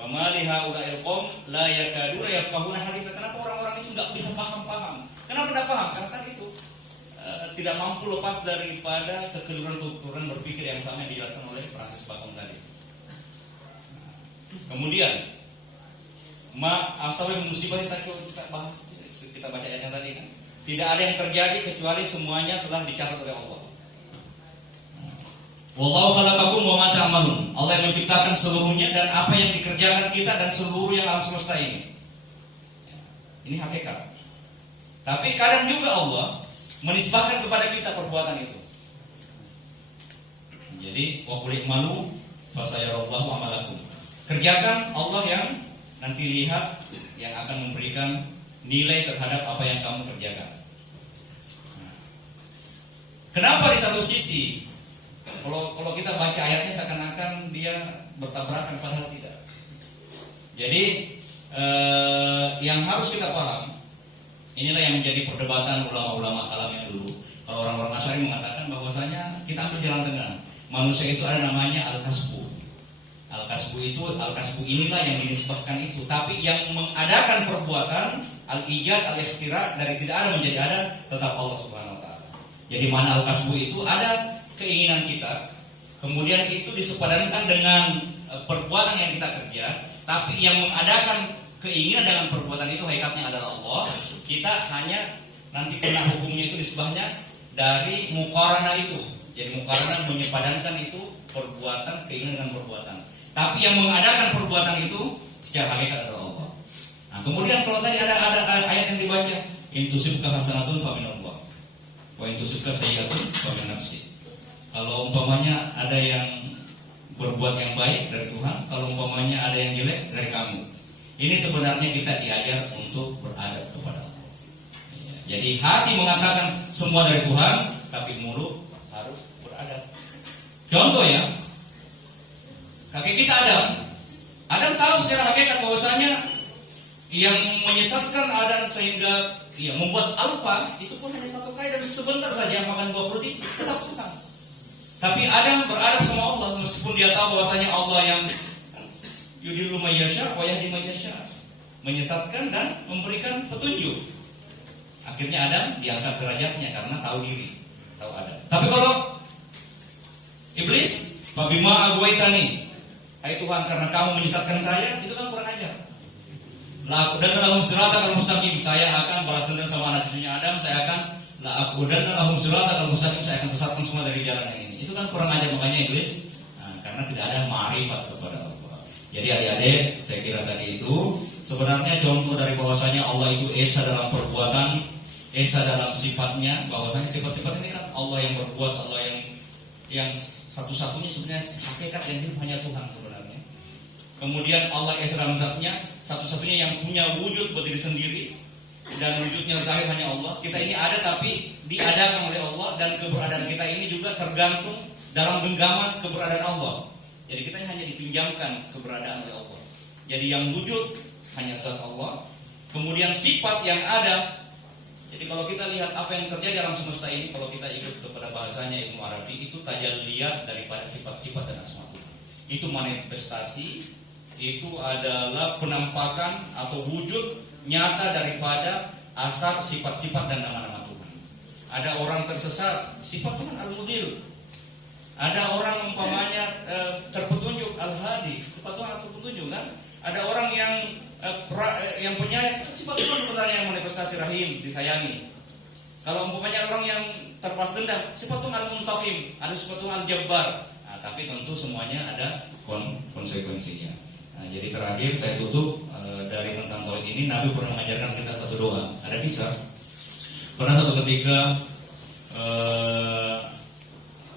Famali haula'il qaum la yakaduna yafqahuna haditsa. Kenapa orang-orang itu enggak bisa paham? Kenapa tidak paham? Karena kan itu tidak mampu lepas daripada kekeliruan berpikir yang sama yang dijelaskan oleh Francis Bacon tadi. Kemudian asal musibah yang tadi kita bahas, kita baca ayatnya tadi kan. Tidak ada yang terjadi kecuali semuanya telah dicatat oleh Allah. Wallahu khalaqakum wa ma ta'malun. Allah yang menciptakan seluruhnya dan apa yang dikerjakan kita dan seluruh yang alam semesta ini. Ini hakikat. Tapi kadang juga Allah menisbahkan kepada kita perbuatan itu. Jadi wa qul i'malu fa sayarallahu amalakum. Kerjakan, Allah yang nanti lihat, yang akan memberikan nilai terhadap apa yang kamu kerjakan. Kenapa di satu sisi kalau kita baca ayatnya seakan-akan dia bertabrakan, padahal tidak. Jadi yang harus kita paham, inilah yang menjadi perdebatan ulama-ulama kalam yang dulu. Kalau orang-orang Asy'ari mengatakan bahwasanya kita ambil jalan tengah. Manusia itu ada namanya al-kasbu. Al-kasbu inilah yang dinisbahkan itu. Tapi yang mengadakan perbuatan al-ijad, al-ikhtira, dari tidak ada menjadi ada, tetap Allah Subhanahu wa taala. Jadi mana al-kasbu itu ada keinginan kita, kemudian itu disepadankan dengan perbuatan yang kita kerja, tapi yang mengadakan keinginan dengan perbuatan itu hakikatnya adalah Allah. Kita hanya nanti kena hukumnya itu nisbahnya dari muqaranah itu. Jadi muqaranah menyepadankan itu perbuatan, keinginan dengan perbuatan. Tapi yang mengadakan perbuatan itu secara hakikat adalah Allah. Nah, kemudian kalau tadi ada ayat yang dibaca, intusibka hasanatun fa minallah wa intusibka sayyi'atun fa min nafsi. Kalau umpamanya ada yang berbuat yang baik dari Tuhan, kalau umpamanya ada yang jelek dari kamu. Ini sebenarnya kita diajar untuk beradab kepada Allah. Jadi hati mengatakan semua dari Tuhan, tapi mulut harus beradab. Contoh ya, kakek kita Adam tahu secara hakikat bahwasanya yang menyesatkan Adam sehingga membuat alfa itu pun hanya satu kali dan sebentar saja makan buah fruit itu tetap Tuhan. Tapi Adam beradab sama Allah meskipun dia tahu bahwasanya Allah yang yudillu may yasha wa yahdi may yasha, menyesatkan dan memberikan petunjuk. Akhirnya Adam diangkat derajatnya karena tahu diri, tahu Adam. Tapi kalau iblis, fabima aghwaytani, hai Tuhan karena kamu menyesatkan saya, itu kan kurang ajar. Dan lahum siratal mustaqim, saya akan balas dendam sama anak cucunya Adam, saya akan lahum siratal mustaqim, saya akan sesatkan semua dari jalan yang ini. Itu kan kurang ajar, makanya iblis karena tidak ada ma'rifat kepada Allah. Jadi adik-adik, saya kira tadi itu sebenarnya contoh dari bahwasanya Allah itu esa dalam perbuatan, esa dalam sifatnya, bahwasanya sifat-sifat ini kan Allah yang berbuat, Allah yang satu-satunya sebenarnya hakikat yang hidup hanya Tuhan sebenarnya. Kemudian Allah esa dalam zatnya, satu-satunya yang punya wujud berdiri sendiri. dan wujudnya zahir hanya Allah. Kita ini ada tapi diadakan oleh Allah, dan keberadaan kita ini juga tergantung dalam genggaman keberadaan Allah. Jadi kita hanya dipinjamkan keberadaan oleh Allah. Jadi yang wujud hanya zat Allah. Kemudian sifat yang ada. Jadi kalau kita lihat apa yang terjadi dalam semesta ini, kalau kita ikut kepada bahasanya Ibnu Arabi, itu tajalliyat daripada sifat-sifat dan asma Tuhan. Itu manifestasi, itu adalah penampakan atau wujud nyata daripada asal sifat-sifat dan nama-nama Tuhan. Ada orang tersesat, sifat Tuhan Al-Mudil. Ada orang umpamanya terpetunjuk, Al-Hadi, sifat Tuhan terpetunjuk kan? Ada orang yang penyayang, sifat Tuhan sebenarnya yang manifestasi rahim, disayangi. Kalau umpamanya orang yang terbalas dendam, sifat Tuhan Al-Muntaqim, ada sifat Tuhan Al-Jabbar. Nah, tapi tentu semuanya ada konsekuensinya. Nah, jadi terakhir saya tutup dari tentang tauhid ini. Nabi pernah mengajarkan kita satu doa. Ada kisah. Pernah satu ketika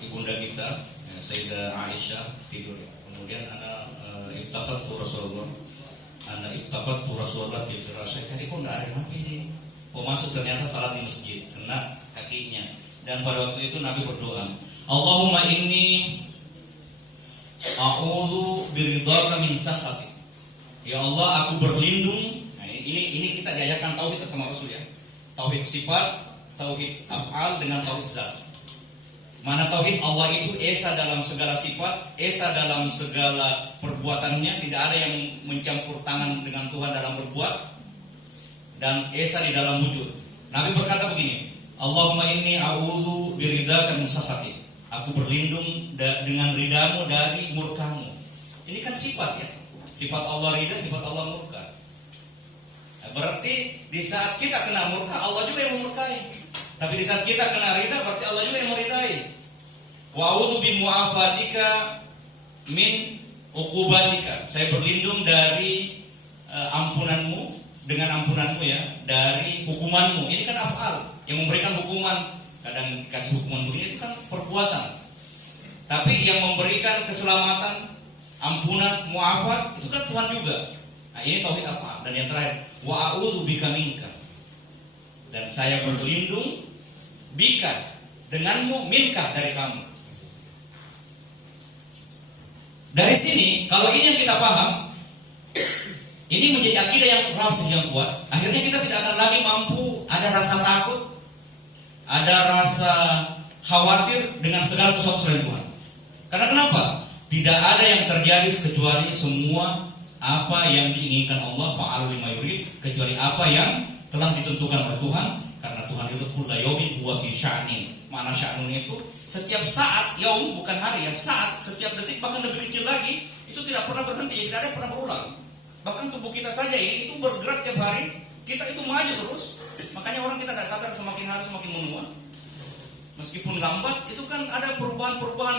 ibunda kita, Sayyidah Aisyah tidur. Kemudian anak ittaqattu Rasulullah. Anak ittaqattu Rasulullah di firasy. Tadi kok enggak ada Nabi ini. Masuk ternyata salat di masjid, kena kakinya. Dan pada waktu itu Nabi berdoa, Allahumma inni a'udzu biridhaka min sakhatik. Ya Allah, aku berlindung. Nah, ini kita diajarkan tauhid sama Rasul ya. Tauhid sifat, tauhid af'al dengan tauhid zat. Mana tauhid Allah itu esa dalam segala sifat, esa dalam segala perbuatannya, tidak ada yang mencampur tangan dengan Tuhan dalam berbuat, dan esa di dalam wujud. Nabi berkata begini, Allahumma inni a'udzu biridhaka min sakhatik. Aku berlindung dengan ridamu dari murkamu. Ini kan sifat ya. Sifat Allah ridha, sifat Allah murka. Nah, berarti di saat kita kena murka, Allah juga yang memurkai. Tapi di saat kita kena ridha, berarti Allah juga yang meridai. Wa a'udzu bi mu'afatika min uqubatika. Saya berlindung dari ampunanmu, dengan ampunanmu ya, dari hukumanmu. Ini kan af'al, yang memberikan hukuman. Kadang dikasih hukuman begini itu kan perbuatan. Tapi yang memberikan keselamatan, ampunan, mu'afat itu kan Tuhan juga. Nah, ini tauhid af'al. Dan yang terakhir, wa a'udzu bika minka. Dan saya berlindung bika, denganmu, minka, dari kamu. Dari sini, kalau ini yang kita paham, ini menjadi akidah yang rasul yang kuat. Akhirnya kita tidak akan lagi mampu ada rasa takut, ada rasa khawatir dengan segala sesuatu selain Tuhan. Karena kenapa? Tidak ada yang terjadi kecuali semua apa yang diinginkan Allah, fa'alu lima yurid, kecuali apa yang telah ditentukan oleh Tuhan. Karena Tuhan itu kulla yaumin huwa fi sya'nin. Mana sya'nun itu setiap saat, yaum bukan hari ya, saat, setiap detik, bahkan lebih kecil lagi, itu tidak pernah berhenti, tidak ada yang pernah berulang. Bahkan tubuh kita saja ini itu bergerak tiap hari, kita itu maju terus. Makanya orang kita tidak sadar semakin hari semakin menua. Meskipun lambat, itu kan ada perubahan-perubahan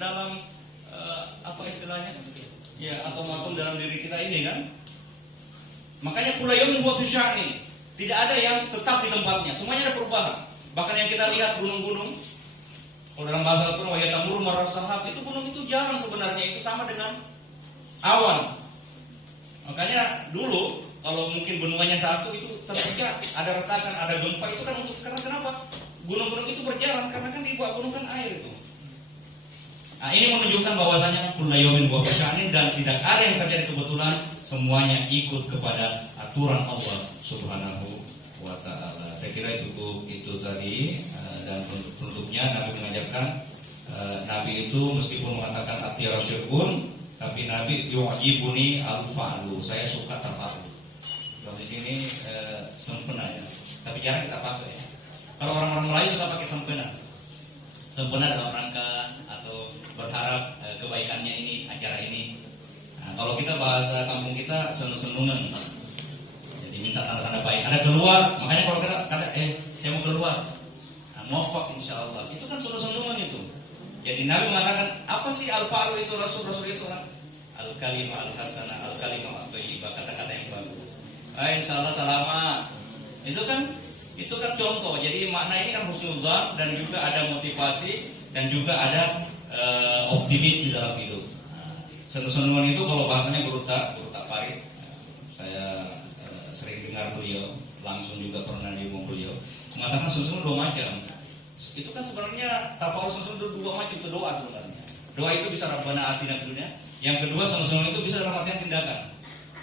dalam apa istilahnya? Ya, atom-atom dalam diri kita ini kan. Makanya kulla yaumin huwa fi sya'nin. Tidak ada yang tetap di tempatnya, semuanya ada perubahan. Bahkan yang kita lihat gunung-gunung, kalau dalam bahasa Al-Qur'an wa yatamuru maras sahab, itu gunung itu jarang sebenarnya, itu sama dengan awan. Makanya dulu kalau mungkin benuanya satu itu terpecah, ada retakan, ada gempa, itu kan untuk karena kenapa? Gunung-gunung itu berjalan karena kan di bawah gunung kan air itu. Nah, ini menunjukkan bahwasanya kullu yaumin huwa fi sya'nin, dan tidak ada yang terjadi kebetulan, semuanya ikut kepada aturan Allah Subhanahu wa taala. Saya kira cukup itu tadi, dan penutupnya Nabi mengajarkan, Nabi itu meskipun mengatakan atiyara syirkun, tapi Nabi yu'jibuni al-fa'lu, saya suka terpaku. Kalau di sini sempena ya, tapi jarang kita pakai ya. Kalau orang-orang Melayu suka pakai sempena. Sempena dalam rangka atau berharap kebaikannya ini, acara ini. Nah, kalau kita bahasa kampung kita senung-senungan. Jadi minta tanda-tanda baik. Ada keluar, makanya kalau kita kata saya mau keluar. Nah, muwafaq insyaallah. Itu kan senung-senungan itu. Jadi Nabi mengatakan, apa sih al-fa'lu itu, Rasul itu? Al-kalimah al-hasanah, al-kalimah at-thayyibah, kata-kata yang bagus. Insyaallah selamat. Itu kan contoh. Jadi makna ini kan husnuzan, dan juga ada motivasi, dan juga ada optimis di dalam hidup. Nah, senung-senungan itu kalau bahasanya berutak parit. Saya sering dengar beliau langsung juga pernah diomong beliau, mengatakan sungguh dua macam. Itu kan sebenarnya tafawul sungguh dua macam, itu doa sebenarnya. Doa itu bisa Rabbana atina fid dunya. Yang kedua sungguh itu bisa dalam artian tindakan.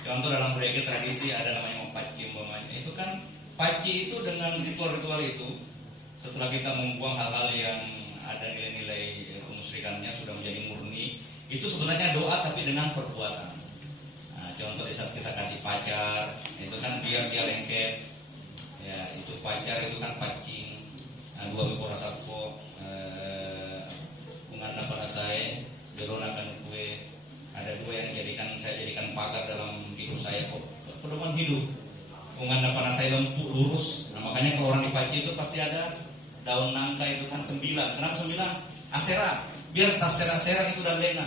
Contoh dalam budaya tradisi ada namanya paci umpamanya. Itu kan paci itu dengan ritual-ritual itu, setelah kita membuang hal-hal yang ada nilai-nilai kemusyrikannya sudah menjadi murni, itu sebenarnya doa tapi dengan perbuatan. Nah, contoh di saat kita kasih pacar, itu kan biar dia lengket. Ya, itu pacar itu kan pacing. Nah, dua bipora sapo, ungana pada saya, beronakan kue. Ada dua yang saya jadikan pagar dalam hidup saya, pedoman hidup. Ungana pada saya lempuk lurus. Nah, makanya kalau orang di Paci itu pasti ada daun nangka itu kan 9. Kenapa 9? Asera. Biar tas serak-serak itu dan lena,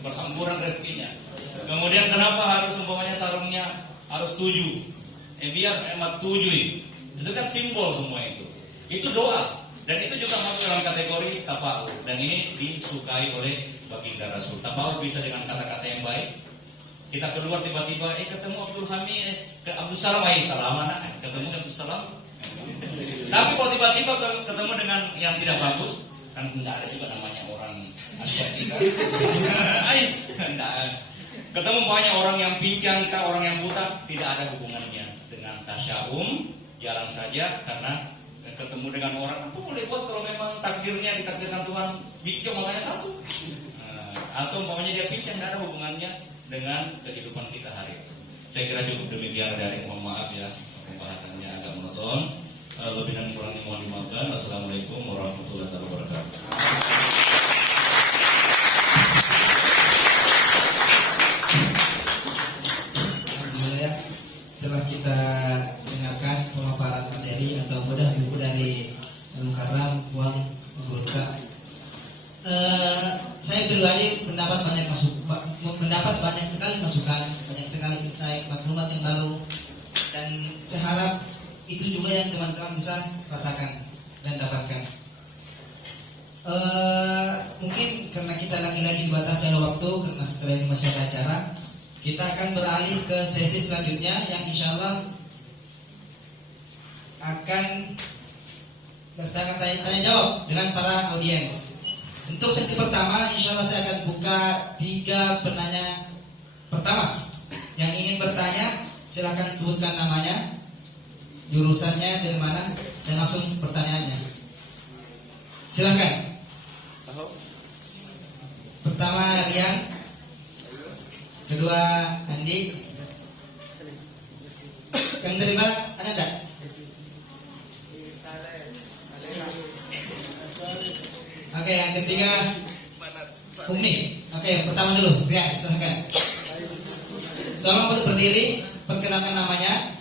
perhamburan rezekinya. Kemudian kenapa harus umpamanya sarungnya harus 7? Biar hemat 7 itu kan simbol semua itu. Itu doa dan itu juga masuk dalam kategori tafa'ul dan ini disukai oleh baginda Rasul. Tafa'ul bisa dengan kata-kata yang baik. Kita keluar tiba-tiba ketemu Abdul Hamid, Abdul Salam, salam anak, ketemu Abdul Salam. Tapi kalau tiba-tiba ketemu dengan yang tidak bagus, kan tidak ada juga namanya orang asyik kan. Ketemu banyak orang yang pincang, orang yang buta, tidak ada hubungannya dengan tasya'um, jalan saja karena ketemu dengan orang. Apa boleh buat kalau memang takdirnya ditakdirkan Tuhan bincang makanya satu. Atau umpamanya dia pincang, tidak ada hubungannya dengan kehidupan kita hari itu. Saya kira cukup demikian dari mohon maaf ya, pembahasannya agak monoton. Lebih dan kurangnya mohon dimaafkan. Wassalamualaikum warahmatullahi wabarakatuh. Alhamdulillah telah kita dengarkan pemaparan materi atau mudah buku dari Al-Mukarram Buang Gurta. Saya pribadi mendapat banyak sekali masukan, banyak sekali insight, maklumat yang baru, dan saya harap itu juga yang teman-teman bisa rasakan dan dapatkan. Mungkin karena kita lagi-lagi dibatasi oleh waktu, karena setelah ini masih ada acara, kita akan beralih ke sesi selanjutnya yang insya Allah akan bersama tanya jawab dengan para audiens. Untuk sesi pertama, insya Allah saya akan buka 3 penanya pertama. Yang ingin bertanya, silakan sebutkan namanya, jurusannya dari mana, dan langsung pertanyaannya. Silakan. Pertama Rian, kedua Andi. Yang dari mana? Ada enggak? Oke, yang ketiga Umi. Oke, yang pertama dulu Rian, silakan. Tolong berdiri, perkenalkan namanya,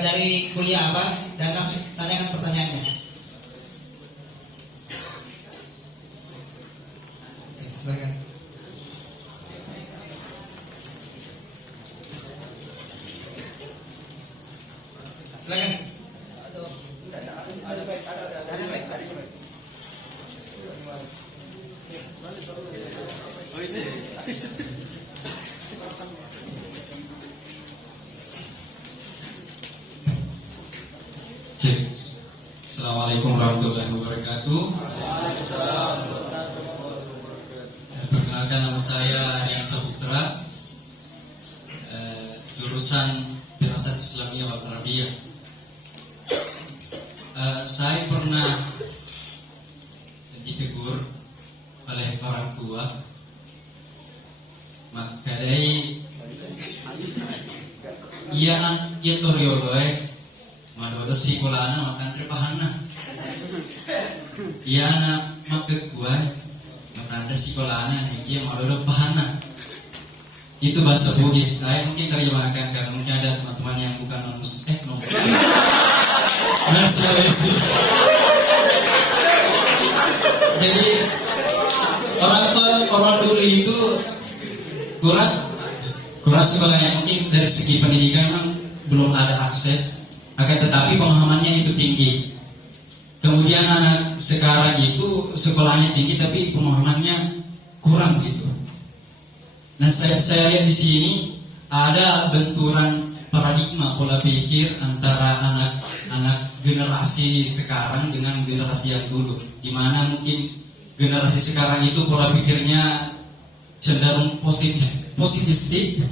dari kuliah apa, dan langsung tanyakan pertanyaannya. Oke, silakan. Silakan. Assalamualaikum warahmatullahi wabarakatuh. Perkenalkan, nama saya Rian Saputra, jurusan Dirasat Islamiyah wal Arabiyah. Saya pernah ditegur oleh orang tua, maka dari iya torioloe madodo sikolana makan repahana. Iya na maket gua makan sikolana nih madodo pahana. Itu bahasa Bugis. Saya mungkin terjemahkan karena mungkin ada teman-teman yang bukan non-muslim. Sulawesi. Jadi orang dulu itu kurang sekolahnya, mungkin dari segi pendidikan memang belum ada akses. Akan tetapi pemahamannya itu tinggi. Kemudian anak sekarang itu sekolahnya tinggi tapi pemahamannya kurang gitu. Nah, saya lihat di sini ada benturan paradigma pola pikir antara anak-anak generasi sekarang dengan generasi yang dulu, di mana mungkin generasi sekarang itu pola pikirnya cenderung positivistik,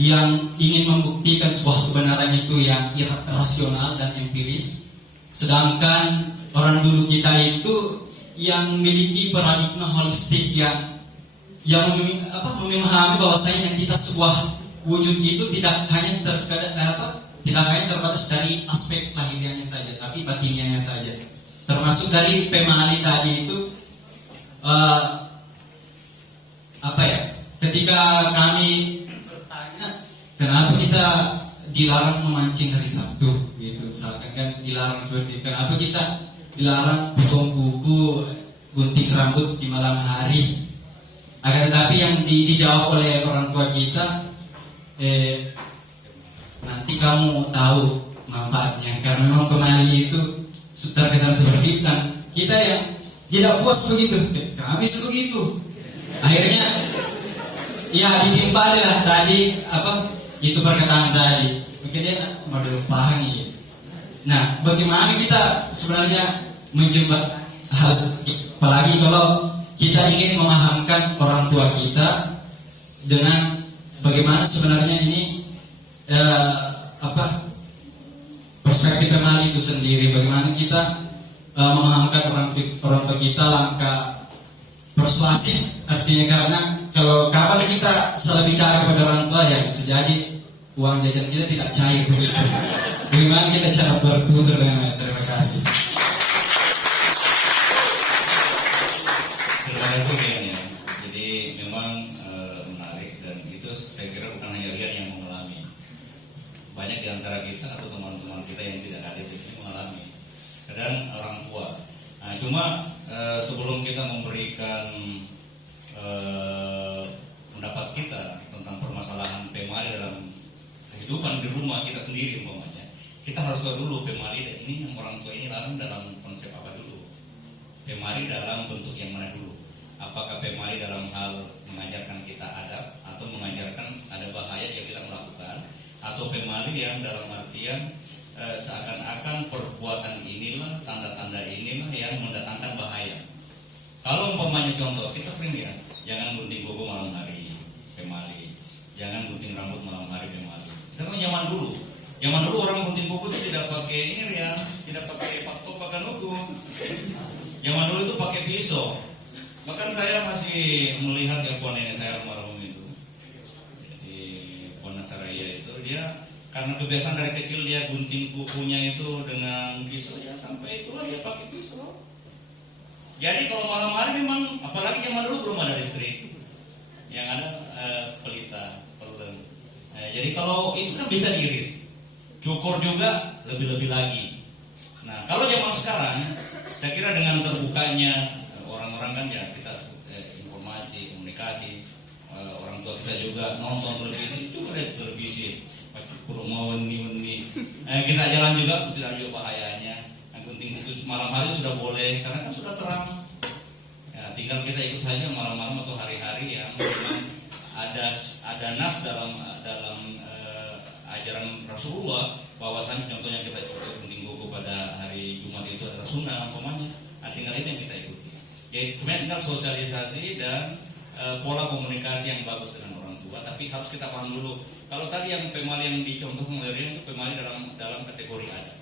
yang ingin membuktikan sebuah kebenaran itu yang rasional dan empiris, sedangkan orang dulu kita itu yang memiliki paradigma holistik yang memahami bahwasanya yang kita sebuah wujud itu tidak hanya terbatas dari aspek lahiriahnya saja, tapi batiniahnya saja. Termasuk dari Pemali tadi itu ketika kami bertanya kenapa kita dilarang memancing hari Sabtu gitu, misalkan kan dilarang seperti itu. Kenapa kita dilarang potong kuku, gunting rambut di malam hari? Akan tetapi yang dijawab oleh orang tua kita, nanti kamu tahu manfaatnya, karena memang Pemali itu terkesan seperti itu. Dan kita yang tidak puas begitu, kenapa bisa begitu? Akhirnya ya ditimpa lah tadi itu perkataan tadi. Mungkin dia mau pahami. Nah, bagaimana kita sebenarnya menjembat apalagi kalau kita ingin memahamkan orang tua kita dengan bagaimana sebenarnya ini perspektif Pemali itu sendiri, bagaimana kita memahamkan orang tua kita langkah persuasif, artinya karena kalau kapan kita salah bicara pada orang tua ya bisa jadi uang jajan kita tidak cair begitu. Bagaimana kita cara bertutur dengan terima kasih. Terima kasih ya. Jadi memang menarik, dan itu saya kira bukan hanya Rian yang mengalami, banyak di antara kita atau teman-teman kita yang tidak hadir di sini mengalami. Kadang orang tua. Nah, cuma sebelum kita memberikan pendapat kita tentang permasalahan Pemali dalam kehidupan di rumah kita sendiri umpamanya, kita harus tahu dulu Pemali ini yang orang tua ini larang dalam konsep apa dulu. Pemali dalam bentuk yang mana dulu? Apakah Pemali dalam hal mengajarkan kita adab atau mengajarkan ada bahaya yang kita melakukan, atau Pemali yang dalam artian seakan-akan perbuatan inilah, tanda-tanda inilah yang mendatangkan bahaya. Kalau umpamanya contoh, kita sering lihat, jangan gunting kuku malam hari, Pemali. Jangan gunting rambut malam hari, Pemali. Itu kan zaman dulu. Zaman dulu orang gunting kuku itu tidak pakai ini ya, tidak pakai patok pakan hukum. Zaman dulu itu pakai pisau. Bahkan saya masih melihat ya pohon nenek saya almarhum itu. Jadi pohon Nasaraya itu dia karena kebiasaan dari kecil dia gunting kukunya itu dengan pisau ya, sampai itulah dia pakai pisau. Jadi kalau malam hari memang, apalagi zaman dulu belum ada listrik, yang ada pelita, pelem. Jadi kalau itu kan bisa diiris, cukur juga lebih-lebih lagi. Nah kalau zaman sekarang, saya kira dengan terbukanya orang-orang kan ya kita informasi, komunikasi, orang tua kita juga nonton televisi, juga ada televisi. Kurma weni. Kita jalan juga tidak ada bahayanya. Yang penting itu malam hari sudah boleh karena kan sudah terang. Ya, tinggal kita ikut saja malam-malam atau hari-hari yang memang ada nas dalam ajaran Rasulullah bahwasanya contohnya kita gunting kuku pada hari Jumat itu adalah sunnah umpamanya. Tinggal itu yang kita ikuti. Jadi sebenarnya tinggal sosialisasi dan pola komunikasi yang bagus dengan orang tua, tapi harus kita paham dulu. Kalau tadi yang Pemali yang dicontohkan oleh Rian itu Pemali dalam kategori adab.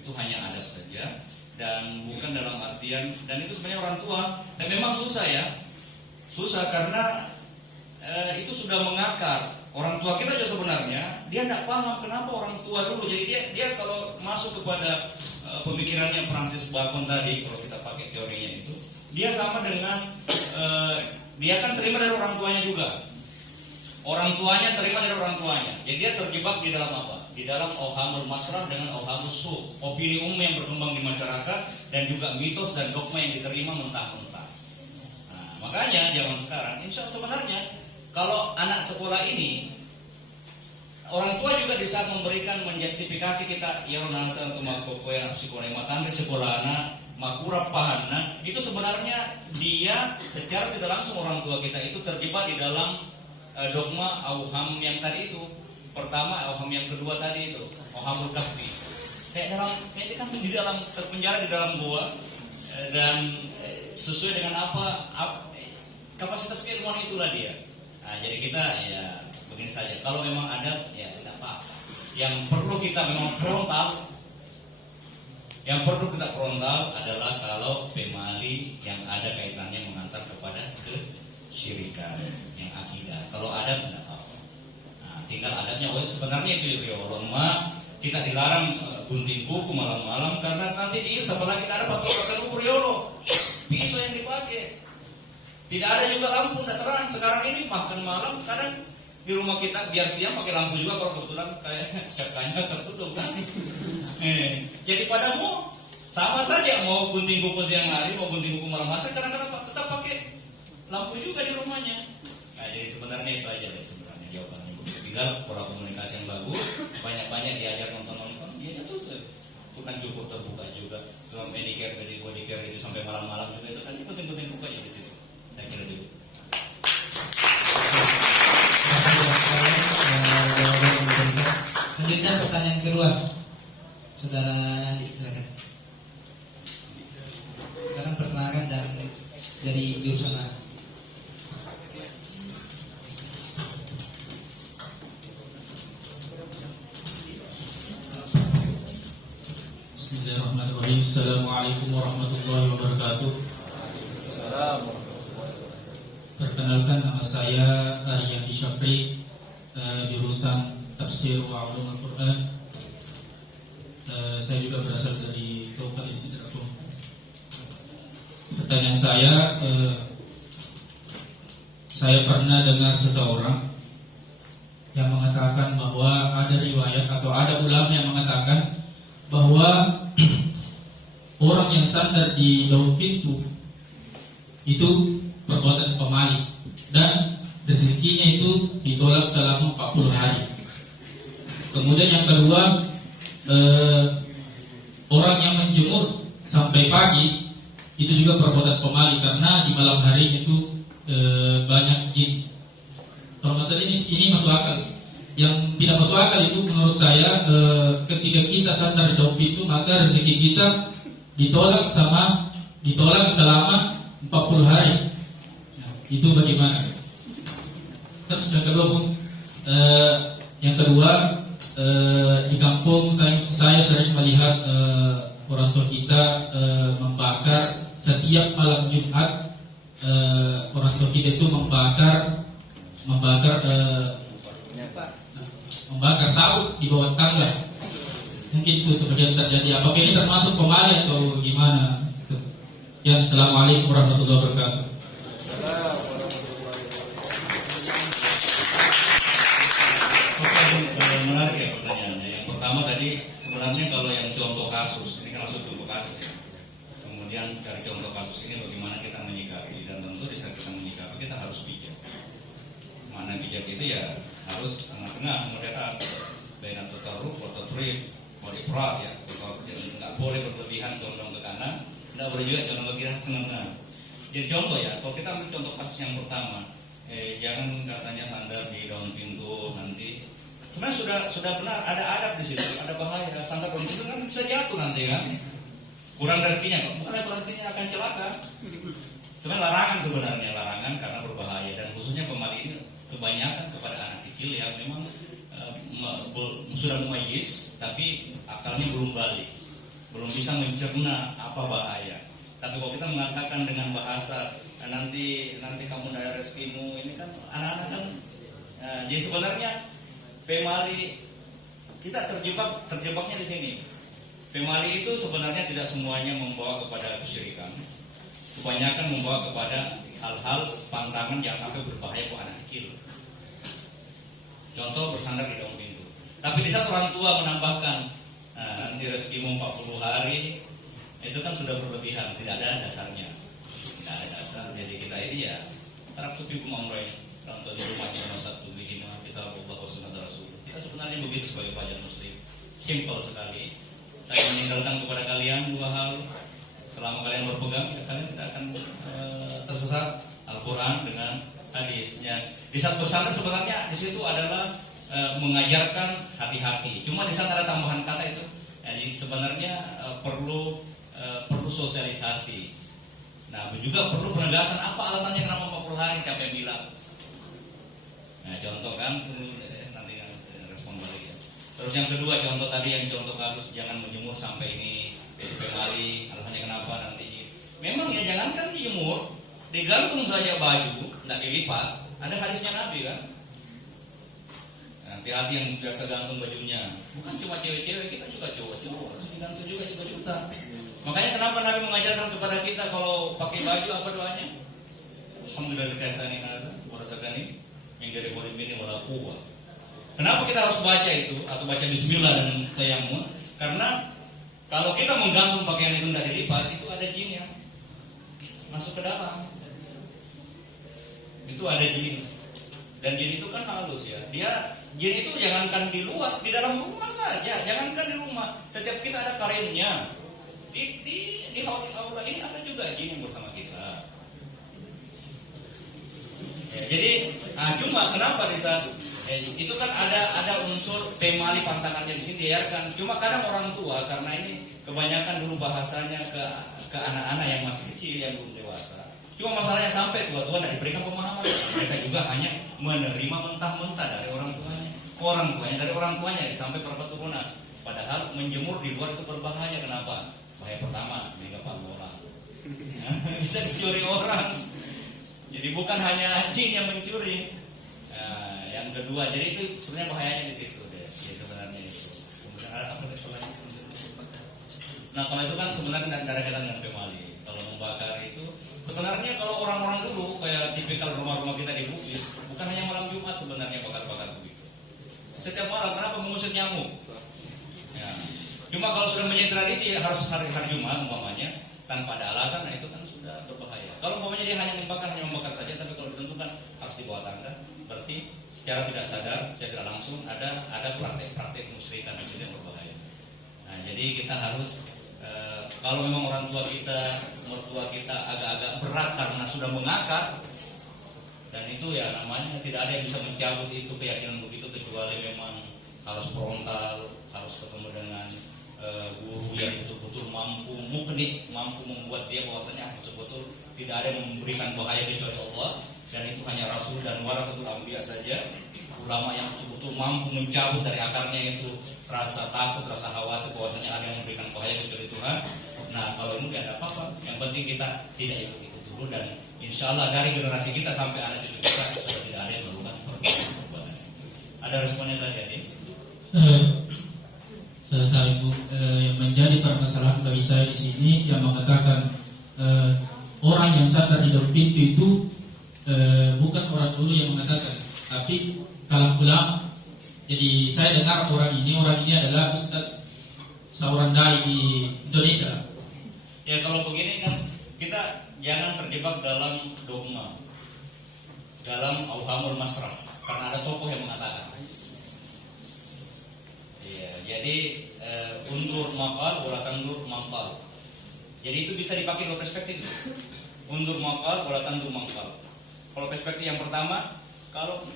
Itu hanya adab saja dan bukan dalam artian, dan itu sebenarnya orang tua. Tapi memang susah ya. Susah karena itu sudah mengakar. Orang tua kita juga sebenarnya dia tidak paham kenapa orang tua dulu. Jadi dia kalau masuk kepada pemikirannya Francis Bacon tadi, kalau kita pakai teorinya itu, dia sama dengan dia kan terima dari orang tuanya juga. Orang tuanya terima dari orang tuanya. Jadi dia terjebak di dalam apa? Di dalam awhamul masrah dengan awhamul su', opini umum yang berkembang di masyarakat, dan juga mitos dan dogma yang diterima mentah-mentah. Nah, makanya zaman sekarang, insya Allah sebenarnya kalau anak sekolah ini, orang tua juga di saat memberikan menjustifikasi kita, ya nasa untuk makoko yang sekolah matandri sekolah anak makura pahana, itu sebenarnya dia secara tidak langsung orang tua kita itu terjebak di dalam dogma auham yang tadi itu. pertama, oham yang kedua tadi itu, ohamul kahfi. Kayak ini kan di dalam terpenjara di dalam gua dan sesuai dengan kapasitas keilmuan itulah dia. Nah, jadi kita ya begini saja. Kalau memang ada ya tidak apa-apa. Yang perlu kita memang frontal adalah kalau pemali yang ada kaitannya mengantar kepada kesyirikan yang akidah. Kalau ada tidak apa-apa. Nah, tinggal adabnya. Sebenarnya itu ya Allah, kita dilarang gunting kuku malam-malam karena nanti diiris, apalagi ada patok-patok ukur yolo, pisau yang dipakai. Tidak ada juga lampu, tidak terang. Sekarang ini makan malam kadang di rumah kita biar siang pakai lampu juga kalau kebetulan kayak syakanya tertutup kan. Jadi padamu sama saja mau gunting kuku siang hari, mau gunting kuku malam hari, kadang-kadang tetap pakai lampu juga di rumahnya. Nah, jadi sebenarnya itu aja sebenarnya jawabannya. Tinggal pola komunikasi yang bagus, banyak-banyak diajar nonton-nonton, ya itu tuh. Bukan cukup terbuka juga, cuma medicare, bodycare itu sampai malam-malam juga itu kan penting-penting buka ya di situ. Saya kira itu. Jawaban yang diberikan. Selanjutnya pertanyaan kedua, Saudara Andi, silakan. Sekarang perkenalkan dan dari jurusan mana? Bismillahirrahmanirrahim. Assalamualaikum warahmatullahi wabarakatuh. Perkenalkan, nama saya Aryandi Syafri, jurusan Tafsir wa Ulumul Quran. Saya juga berasal dari Kabupaten Sidrapur. Pertanyaan saya pernah dengar seseorang yang mengatakan bahwa ada riwayat atau ada ulama yang mengatakan bahwa orang yang sandar di daun pintu itu perbuatan pemaling dan rezekinya itu ditolak selama 40 hari. Kemudian yang kedua, orang yang menjemur sampai pagi itu juga perbuatan pemaling karena di malam hari itu banyak jin. Kalau masalah ini masuk akal. Yang tidak masuk akal itu menurut saya, ketika kita sandar daun pintu maka rezeki kita ditolak selama 40 hari. Nah, itu bagaimana? Terus yang kedua, di kampung saya sering melihat orang tua kita membakar setiap malam Jumat. Orang tua kita itu membakar sabut di bawah tangga. Mungkin itu sebagian terjadi. Apakah ini termasuk pemaling atau gimana? Ya, assalamualaikum warahmatullahi wabarakatuh. Menarik ya pertanyaannya. Yang pertama tadi sebenarnya kalau yang contoh kasus ini kan langsung contoh kasus ya. Kemudian dari contoh kasus ini bagaimana kita menyikapi, dan tentu di saat kita menyikapi kita harus bijak. Mana bijak itu ya harus tengah-tengah moderat. Baina tatarruf wa tatrif wal ifrat ya. Nggak boleh berlebihan condong ke kanan, nggak boleh juga condong ke kiri, tengah-tengah. Jadi contoh ya, kalau kita ambil contoh kasus yang pertama, jangan katanya sandar di daun pintu nanti. Sebenarnya sudah benar, ada adab di situ, ada bahaya. Sandar daun pintu kan bisa jatuh nanti kan. Kurang rezekinya, bukan rezekinya akan celaka. Sebenarnya larangan karena berbahaya, dan khususnya pemaling ini kebanyakan kepada anak kecil yang memang sudah mumayyiz tapi akalnya belum balik, belum bisa mencerna apa bahaya. Tapi kalau kita mengatakan dengan bahasa nanti kamu dari rezekimu, ini kan anak-anak kan. Jadi sebenarnya pemali kita terjebaknya di sini. Pemali itu sebenarnya tidak semuanya membawa kepada kesyirikan. Kebanyakan membawa kepada hal-hal pantangan yang sampai berbahaya buat anak kecil. Contoh bersandar di daun pintu. Tapi di saat orang tua menambahkan, nanti rezekimu 40 hari, itu kan sudah berlebihan, tidak ada dasarnya. Tidak ada dasar. Jadi kita ini ya taraktufikum amrayn, contoh di rumahnya masatu bihima kita Allah wa sunnah Rasul. Kita sebenarnya begitu sebagai pelajar muslim. Simple sekali. Saya meninggalkan kepada kalian dua hal. Selama kalian berpegang, ya kalian tidak akan tersesat. Al-Quran dengan hadisnya. Di saat bersandar sebenarnya di situ adalah mengajarkan hati-hati. Cuma di sana ada tambahan kata itu. Jadi sebenarnya perlu sosialisasi. Nah, juga perlu penegasan apa alasannya kenapa 40 hari, siapa yang bilang. Nah, contoh kan nanti respon balik ya. Terus yang kedua contoh tadi yang contoh kasus jangan menjemur sampai ini kembali, alasannya kenapa nanti. Memang ya jangankan dijemur, digantung saja baju, tidak dilipat. Ada hadisnya Nabi kan. Hati-hati yang biasa gantung bajunya. Bukan cuma cewek-cewek, kita juga cowok-cowok harus digantung juga juta-juta. Makanya kenapa Nabi mengajarkan kepada kita kalau pakai baju apa doanya? Alhamdulillah kasani nada, warasakani, menggere borim ini wala quwwah. Kenapa kita harus baca itu atau baca bismillah dan tayammum? Karena kalau kita menggantung pakaian itu tidak dilipat, itu ada jin yang masuk ke dalam. Itu ada jin. Dan jin itu kan halus ya. Jin itu jangankan di luar, di dalam rumah saja. Jangankan di rumah. Setiap kita ada karinnya. Di aula ini ada juga jin yang bersama kita. Ya, jadi cuma kenapa di saat itu kan ada unsur pemali pantangannya di sini diarahkan. Cuma kadang orang tua karena ini kebanyakan dulu bahasanya ke anak-anak yang masih kecil yang belum dewasa. Cuma masalahnya sampai tua-tua tidak diberikan pemahaman. Mereka juga hanya menerima mentah-mentah dari orang tuanya dari orang tuanya sampai keturunan. Padahal menjemur di luar itu berbahaya. Kenapa? Bahaya pertama, mega bola. Bisa dicuri orang. Jadi bukan hanya jin yang mencuri. Nah, yang kedua, jadi itu sebenarnya bahayanya di situ deh. Ya, sebenarnya itu. Kemudian ada apa lagi? Nah, kalau itu kan sebenarnya dari kaitan dengan pemali. Kalau membakar itu sebenarnya kalau orang-orang dulu kayak tipikal rumah-rumah kita di Bugis, bukan hanya malam Jumat sebenarnya bakar-bakar begitu. Setiap malam, kenapa mengusir nyamuk? Ya. Cuma kalau sudah menjadi tradisi harus hari Jumat umpamanya tanpa ada alasan, nah itu kan sudah berbahaya. Kalau umpamanya dia hanya membakar saja, tapi kalau ditentukan harus dibawa tangga, berarti secara tidak sadar, secara tidak langsung ada praktek-praktek musyrikan di sini yang berbahaya. Nah, jadi kita harus kalau memang orang tua kita, mertua kita agak-agak berat karena sudah mengakar, dan itu ya namanya tidak ada yang bisa mencabut itu keyakinan begitu kecuali memang harus frontal, harus ketemu dengan guru yang betul-betul mampu membuat dia bahwasanya betul-betul tidak ada yang memberikan bahaya kecuali Allah, dan itu hanya Rasul dan warasatul anbiya saja, ulama yang betul-betul mampu mencabut dari akarnya itu rasa takut, rasa khawatir bahwasanya ada yang memberikan bahaya kecuali Tuhan. Nah, kalau ini tidak ada apa-apa, yang penting kita tidak ikut dulu, dan insya Allah dari generasi kita sampai anak cucu kita sudah tidak ada yang melakukan perbuatan. Ada responnya tadi, Adik? Ibu, yang menjadi permasalahan bagi saya di sini yang mengatakan orang yang sadar di dalam pintu itu bukan orang dulu yang mengatakan, tapi kalam ulama. Jadi saya dengar orang ini adalah Ustaz seorang dai di Indonesia. Ya kalau begini kan kita jangan terjebak dalam dogma, dalam auhamul masrah, karena ada tokoh yang mengatakan. Ya, jadi undur maqal wala tandur maqal. Jadi itu bisa dipakai dua perspektif. Undur maqal wala tandur maqal. Kalau perspektif yang pertama, kalau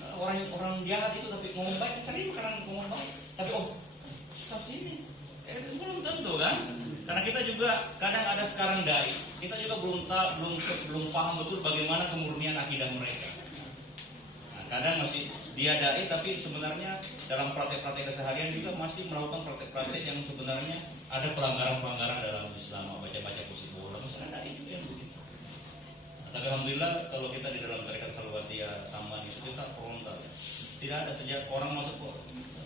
orang jahat itu tapi ngomong baik, cari makanan ngomong baik. Tapi suka sini, itu belum tentu kan? Karena kita juga kadang ada sekarang dai, kita juga belum paham betul bagaimana kemurnian akidah mereka. Nah, kadang masih dia dai tapi sebenarnya dalam praktek-praktek keseharian juga masih melakukan praktek-praktek yang sebenarnya ada pelanggaran-pelanggaran dalam Islam, baca-baca kursi bola, misalnya dai juga yang begitu. Nah, tapi alhamdulillah kalau kita di dalam tarekat Salawatiyah sama itu kita frontal ya. Tidak ada sejak orang masuk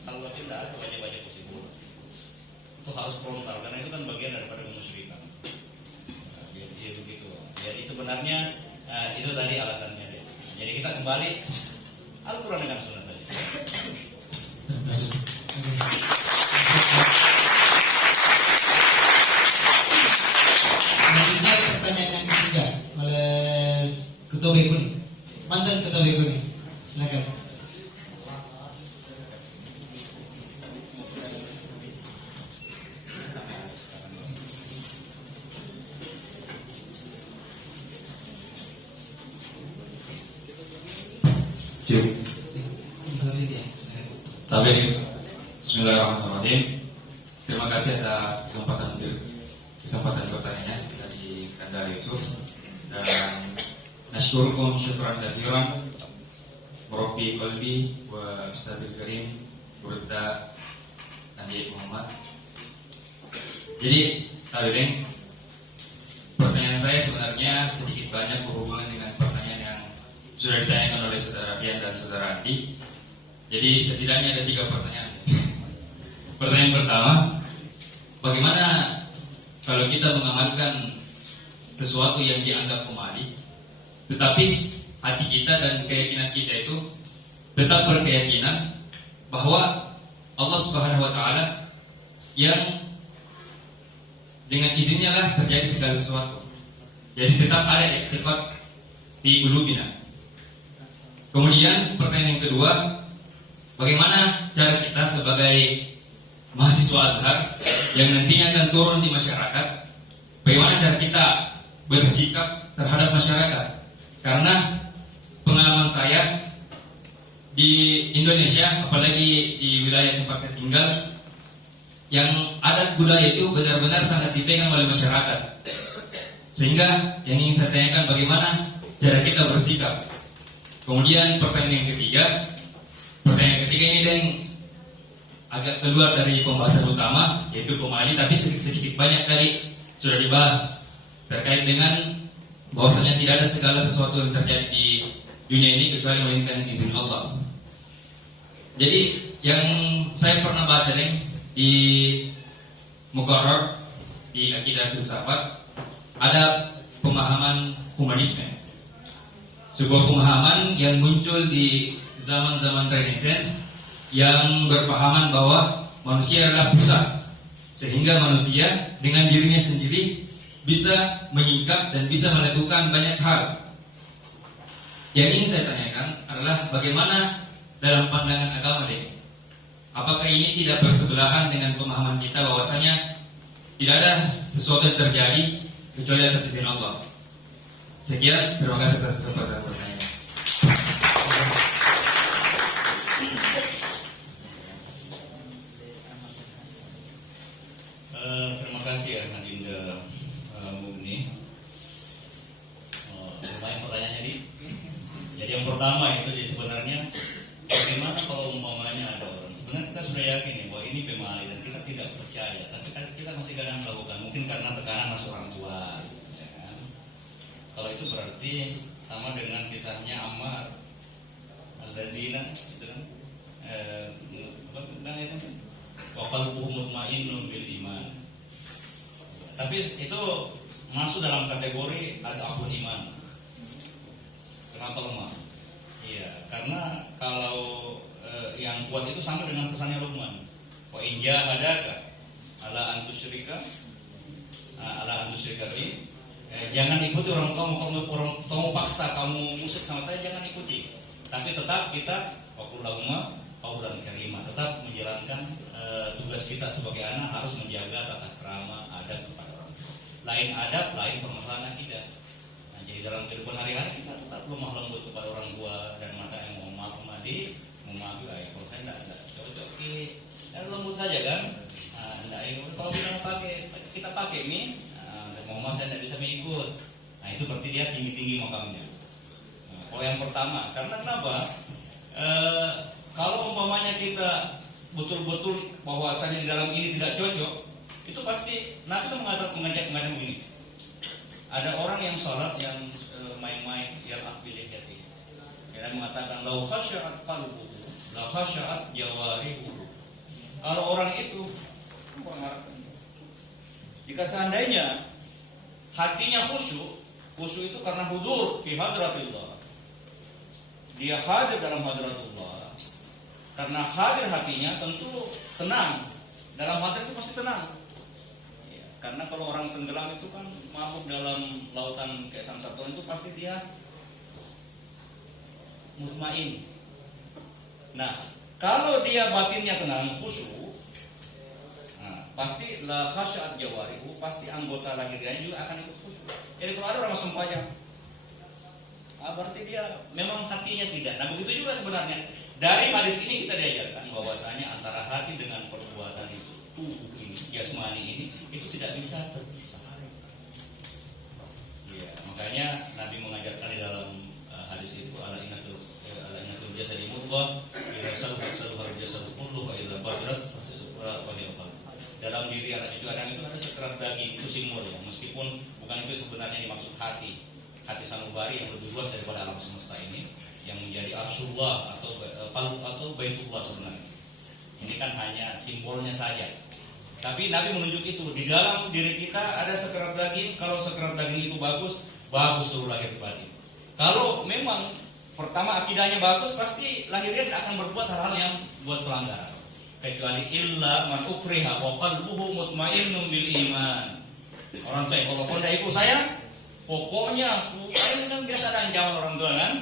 Salawatiyah tidak ada baca-baca kursi bola. Itu harus frontal karena itu kan bagian daripada kemusyrikan. Nah, jadi begitu. Jadi sebenarnya itu tadi alasannya. Jadi kita kembali Al-Quran dengan Sunnah saja. Selanjutnya pertanyaan yang ketiga oleh Ketua Beguni, mantan Ketua Beguni, silakan. Sorry ya, silakan. Tabir, Bismillahirrahmanirrahim. Terima kasih atas kesempatan bertanya dari Kandar Yusuf, dan nashkurukum syukran katsiran Murabbi qalbi wa Ustazil Karim Burda Nabi Muhammad. Jadi Tabirin, pertanyaan saya sebenarnya sedikit banyak berhubungan dengan pertanyaan yang sudah ditanyakan oleh saudara Dian dan saudara Andi. Jadi setidaknya ada 3 pertanyaan. Pertanyaan pertama, bagaimana kalau kita mengamalkan sesuatu yang dianggap pemali, tetapi hati kita dan keyakinan kita itu tetap berkeyakinan bahwa Allah Subhanahu wa taala yang dengan izinnya lah terjadi segala sesuatu. Jadi tetap ada iktifak di qulubina. Kemudian pertanyaan yang kedua, bagaimana cara kita sebagai mahasiswa Azhar yang nantinya akan turun di masyarakat, bagaimana cara kita bersikap terhadap masyarakat? Karena pengalaman saya di Indonesia, apalagi di wilayah tempat saya tinggal, yang adat budaya itu benar-benar sangat dipegang oleh masyarakat. Sehingga yang ingin saya tanyakan, bagaimana cara kita bersikap? Kemudian pertanyaan yang ketiga ini yang agak keluar dari pembahasan utama, yaitu pemali, tapi sedikit banyak tadi sudah dibahas terkait dengan bahwasanya tidak ada segala sesuatu yang terjadi di dunia ini kecuali melainkan izin Allah. Jadi yang saya pernah baca nih di Muqarrar di Akidah Filsafat, ada pemahaman humanisme, sebuah pemahaman yang muncul di zaman-zaman Renaissance yang berpahaman bahwa manusia adalah pusat, sehingga manusia dengan dirinya sendiri bisa menyingkap dan bisa melakukan banyak hal. Yang ingin saya tanyakan adalah bagaimana dalam pandangan agama ini, apakah ini tidak bersebelahan dengan pemahaman kita bahwasanya tidak ada sesuatu yang terjadi kecuali atas izin Allah? Sekian, terima kasih atas kesempatan bertanya. Terima kasih ya Nadinda Mugni. Lumayan pertanyaannya di. Jadi yang pertama itu sebenarnya bagaimana kalau umpamanya ada orang, sebenarnya kita sudah yakin ya bahwa ini pemali dan kita tidak percaya, tapi kita masih kadang melakukan, mungkin karena tekanan orang tua, ya kan? Kalau itu berarti sama dengan kisahnya Ammar al-Ladzina itu kan, wa qalbuhu mutmainnun bil iman. Tapi itu masuk dalam kategori al-aqul iman. Kenapa lemah? Iya, karena kalau yang kuat itu sama dengan pesannya Luqman. Wa in jahadaka ala an tusyrika bi, jangan ikuti orang kamu paksa, kamu musik sama saya, jangan ikuti. Tapi tetap kita waqul lahum qaulan karima, tetap menjalankan tugas kita sebagai anak, harus menjaga tata krama, adab kepada orang. Lain adab, lain permasalahan kita. Nah, jadi dalam kehidupan hari-hari kita tetap lemah lembut kepada orang tua dan mata yang mau maaf memahami kalau saya tidak cocok ya lembut saja kan. Kalau kita pakai ini, mau saya tidak bisa mengikut. Nah itu berarti dia tinggi makamnya. Kalau yang pertama, karena kenapa? Kalau umpamanya kita betul-betul bahwasanya di dalam ini tidak cocok, itu pasti Nabi mengajak begini. Ada orang yang sholat yang main-main, yang akbil hati. Dia mengatakan lau khasya'at qalbuhu la khasya'at jawarihuhu. Kalau orang itu jika seandainya hatinya khusyuk itu karena hudur fi hadratillah. Dia hadir dalam hadratullah. Karena hadir hatinya tentu tenang. Dalam hati itu pasti tenang. Ya, karena kalau orang tenggelam itu kan mabuk dalam lautan kayak samsatuan itu pasti dia mutmain. Nah, kalau dia batinnya tenang, khusyuk, pasti la khasyat jawarihu, pasti anggota lahirnya juga akan ikut khusyuk. Jadi kalau ada orang sempayang, berarti dia memang hatinya tidak. Nah begitu juga sebenarnya Dari hadis ini kita diajarkan bahwasanya antara hati dengan perbuatan itu, tubuh ini, jasmani ini, itu tidak bisa terpisah. Ya, makanya Nabi mengajarkan di dalam hadis itu ala inatul jasadi mudghah, idza saluha jasadu kulluhu wa idza fasadat fasadat. Dalam diri anak cucu Adam itu ada sekerat daging, itu simbol ya, meskipun bukan itu sebenarnya dimaksud hati sanubari yang lebih luas daripada alam semesta ini, yang menjadi arsyullah atau baitullah sebenarnya. Ini kan hanya simbolnya saja. Tapi Nabi menunjuk itu di dalam diri kita ada sekerat daging. Kalau sekerat daging itu bagus seluruh lahir batin. Kalau memang pertama akidahnya bagus, pasti lahirnya tidak akan berbuat hal-hal yang buat pelanggaran. Kecuali illa man ukriha wa qalbuhu mutmainnun bil iman. Orang tua kalau tidak ikut saya, pokoknya kan biasa ada ancaman orang tua kan,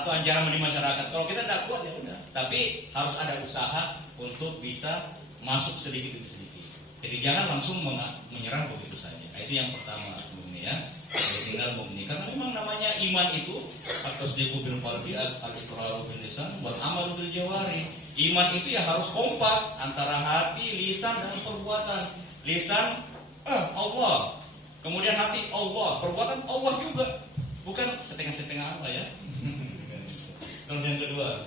atau ancaman di masyarakat. Kalau kita tidak kuat ya udah. Tapi harus ada usaha untuk bisa masuk sedikit demi sedikit. Jadi jangan langsung menyerang begitu saja. Nah, itu yang pertama, ya. Tinggal mukmin. Karena memang namanya iman itu at-tasdiqu bil qalbi, al-iqraru bil lisan, wal amalu bil jawari. Iman itu ya harus kompak antara hati, lisan dan perbuatan. Lisan Allah, kemudian hati Allah, perbuatan Allah juga. Bukan setengah-setengah apa ya. Terus yang kedua,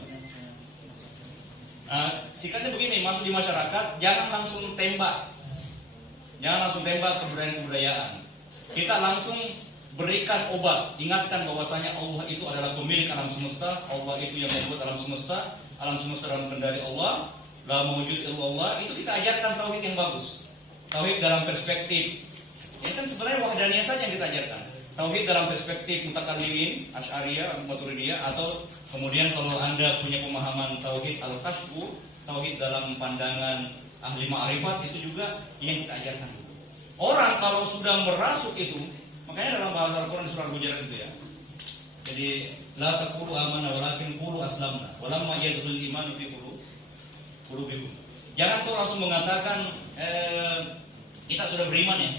sikapnya begini, masuk di masyarakat jangan langsung tembak. Jangan langsung tembak kebudayaan-kebudayaan. Kita langsung berikan obat, ingatkan bahwasanya Allah itu adalah pemilik alam semesta, Allah itu yang membuat alam semesta dalam kendali Allah, la mawjud illallah. Itu kita ajarkan tauhid yang bagus. Tauhid dalam perspektif, ini kan sebenarnya wahdaniyah saja yang kita ajarkan. Tauhid dalam perspektif mutakallimin, Asy'ariyah, Maturidiyah, atau kemudian kalau Anda punya pemahaman tauhid al-kashfu, tauhid dalam pandangan ahli ma'rifat, itu juga yang kita ajarkan. Orang kalau sudah merasuk itu, makanya dalam bahasa Al-Quran di surah Al-Hujurat itu ya. Jadi la taqulu amanna walakin qulu aslamna walamma yadkhulul imanu fi qulubikum. Jangan tuh langsung mengatakan kita sudah beriman ya,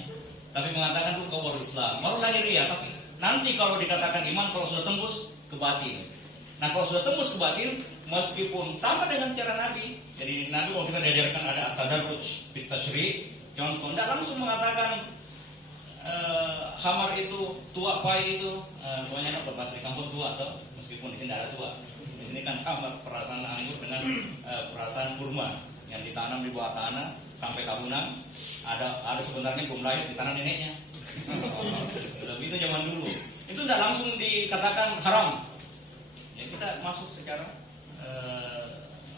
tapi mengatakan tuh kau baru Islam, baru lahir ya. Tapi nanti kalau dikatakan iman, kalau sudah tembus ke batin. Nah kalau sudah tembus ke batin, meskipun sama dengan cara Nabi. Jadi Nabi kalau kita diajarkan ada at-tadarruj fit tasyri'. Contoh, tidak langsung mengatakan khamar itu tua, pai itu pokoknya apa bahasa di kampung tua, atau meskipun di sini tidak ada tua. Di sini kan khamar, perasaan anggur dengan perasaan kurma yang ditanam di bawah tanah sampai tahunan. Ada sebenarnya belum lahir ditanam neneknya. Lebih itu zaman dulu. Itu tidak langsung dikatakan haram. Ya kita masuk secara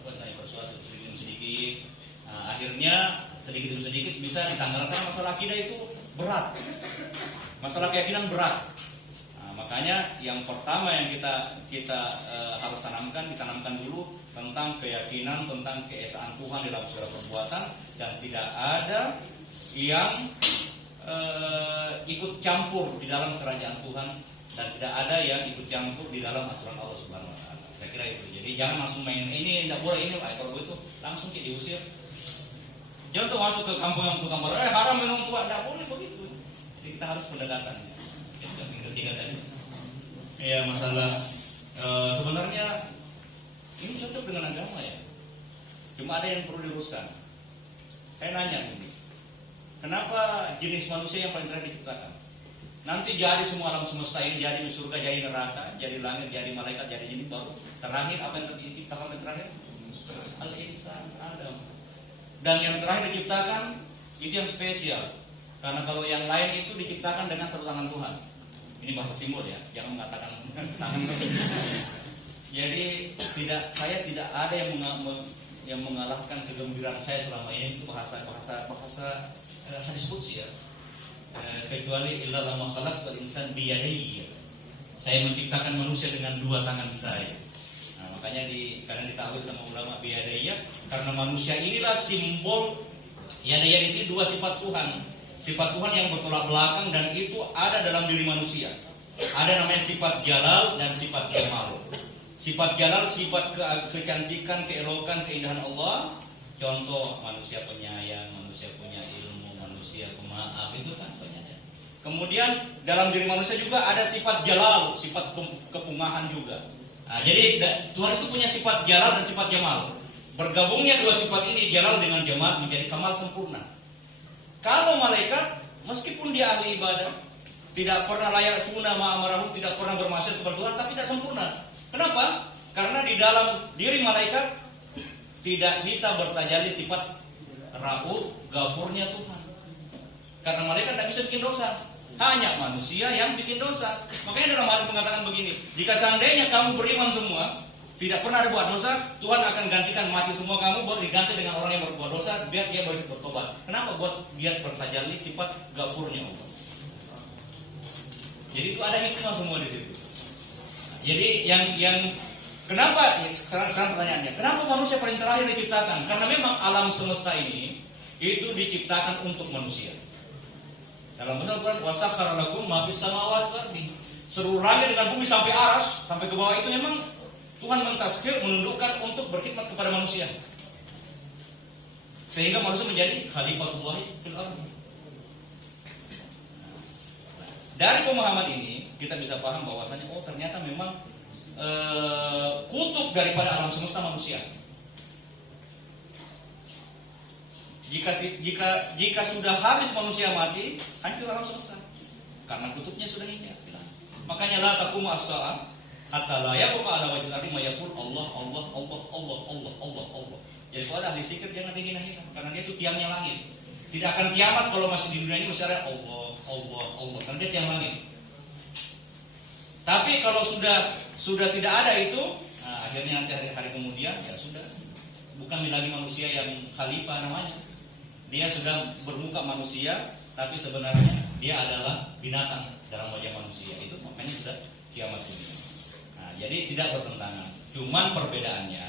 persuasif sedikit. Akhirnya sedikit demi sedikit bisa ditanggalkan. Masalah akidah itu berat, masalah keyakinan berat. Makanya yang pertama yang kita harus ditanamkan dulu tentang keyakinan, tentang keesaan Tuhan dalam segala perbuatan, dan tidak ada yang ikut campur di dalam kerajaan Tuhan, dan tidak ada yang ikut campur di dalam aturan Allah Subhanahu Wa Taala. Saya kira itu. Jadi jangan langsung main ini tidak boleh ini, kalau itu langsung diusir. Contoh masuk ke kampung yang tukang baru, haram minum tua, tidak boleh begitu. Jadi kita harus pendekatannya. Yang ketiga tadi, ya masalah sebenarnya ini cocok dengan agama ya. Cuma ada yang perlu diluruskan. Saya nanya ini, kenapa jenis manusia yang paling terakhir diciptakan? Nanti jadi semua alam semesta ini, jadi di surga, jadi neraka, jadi langit, jadi malaikat, jadi jin, baru terakhir apa yang diciptakan terakhir? Al-insan, Adam. Dan yang terakhir diciptakan itu yang spesial, karena kalau yang lain itu diciptakan dengan satu tangan Tuhan. Ini bahasa simbol ya, jangan mengatakan tangan. Jadi saya tidak ada yang mengalahkan kegembiraan saya selama ini itu bahasa hadis qudsi ya. Kecuali illa lama khalaqal insan biyadayya. Saya menciptakan manusia dengan dua tangan saya. Makanya kadang ditakwil sama ulama biyadayya, karena manusia inilah simbol yadayya di sini dua sifat Tuhan. Sifat Tuhan yang bertolak belakang, dan itu ada dalam diri manusia. Ada namanya sifat jalal dan sifat jamal. Sifat jalal sifat kecantikan, keelokan, keindahan Allah. Contoh manusia penyayang, manusia punya ilmu, manusia pemaaf, itu kan penyayang. Kemudian dalam diri manusia juga ada sifat jalal, sifat kepungahan juga. Nah, jadi Tuhan itu punya sifat jalal dan sifat jamal. Bergabungnya dua sifat ini, jalal dengan jamal, menjadi kamal sempurna. Kalau malaikat, meskipun dia ahli ibadah, tidak pernah layak sunnah ma'amarahu, tidak pernah bermaksiat kepada Tuhan, tapi tidak sempurna. Kenapa? Karena di dalam diri malaikat tidak bisa bertajalli sifat Rauf, Ghafurnya Tuhan. Karena malaikat tidak bisa bikin dosa. Hanya manusia yang bikin dosa. Makanya dalam hadis mengatakan begini, jika seandainya kamu beriman semua, tidak pernah ada buat dosa, Tuhan akan gantikan mati semua kamu, buat diganti dengan orang yang berbuat dosa, biar dia bertobat. Kenapa? Buat dia bertajalli sifat Ghafurnya Allah. Jadi itu ada hikmah semua di situ. Jadi yang kenapa? Sekarang pertanyaannya, kenapa manusia paling terakhir diciptakan? Karena memang alam semesta ini itu diciptakan untuk manusia. Dalam bahasa Al-Quran, wasakhkhara lakum ma fis samawati wal ardi. Seluruh langit dengan bumi sampai aras, sampai ke bawah itu memang Tuhan mentazkir, menundukkan untuk berkhidmat kepada manusia. Sehingga manusia menjadi khalifatullah fil ardi. Dari pemahaman ini kita bisa paham bahwasanya ternyata memang kutub daripada alam semesta manusia. Jika sudah habis manusia mati, hancur alam semesta. Karena kutubnya sudah hijab. Makanya la taqumu as-sa'a hatta la yabqa ala wajhil ardi ma yaqul Allah Allah Allah Allah Allah Allah Allah. Jadi kalau ada ahli zikir jangan dihina-hina, karena dia itu tiangnya langit. Tidak akan kiamat kalau masih di dunia ini masih ada Allah Allah Allah, karena dia tiang langit. Tapi kalau sudah tidak ada itu, nah, akhirnya nanti hari kemudian ya sudah, bukan lagi manusia yang khalifah namanya. Dia sudah bermuka manusia, tapi sebenarnya dia adalah binatang dalam wajah manusia. Itu makanya sudah kiamat dunia. Nah, jadi tidak bertentangan. Cuman perbedaannya,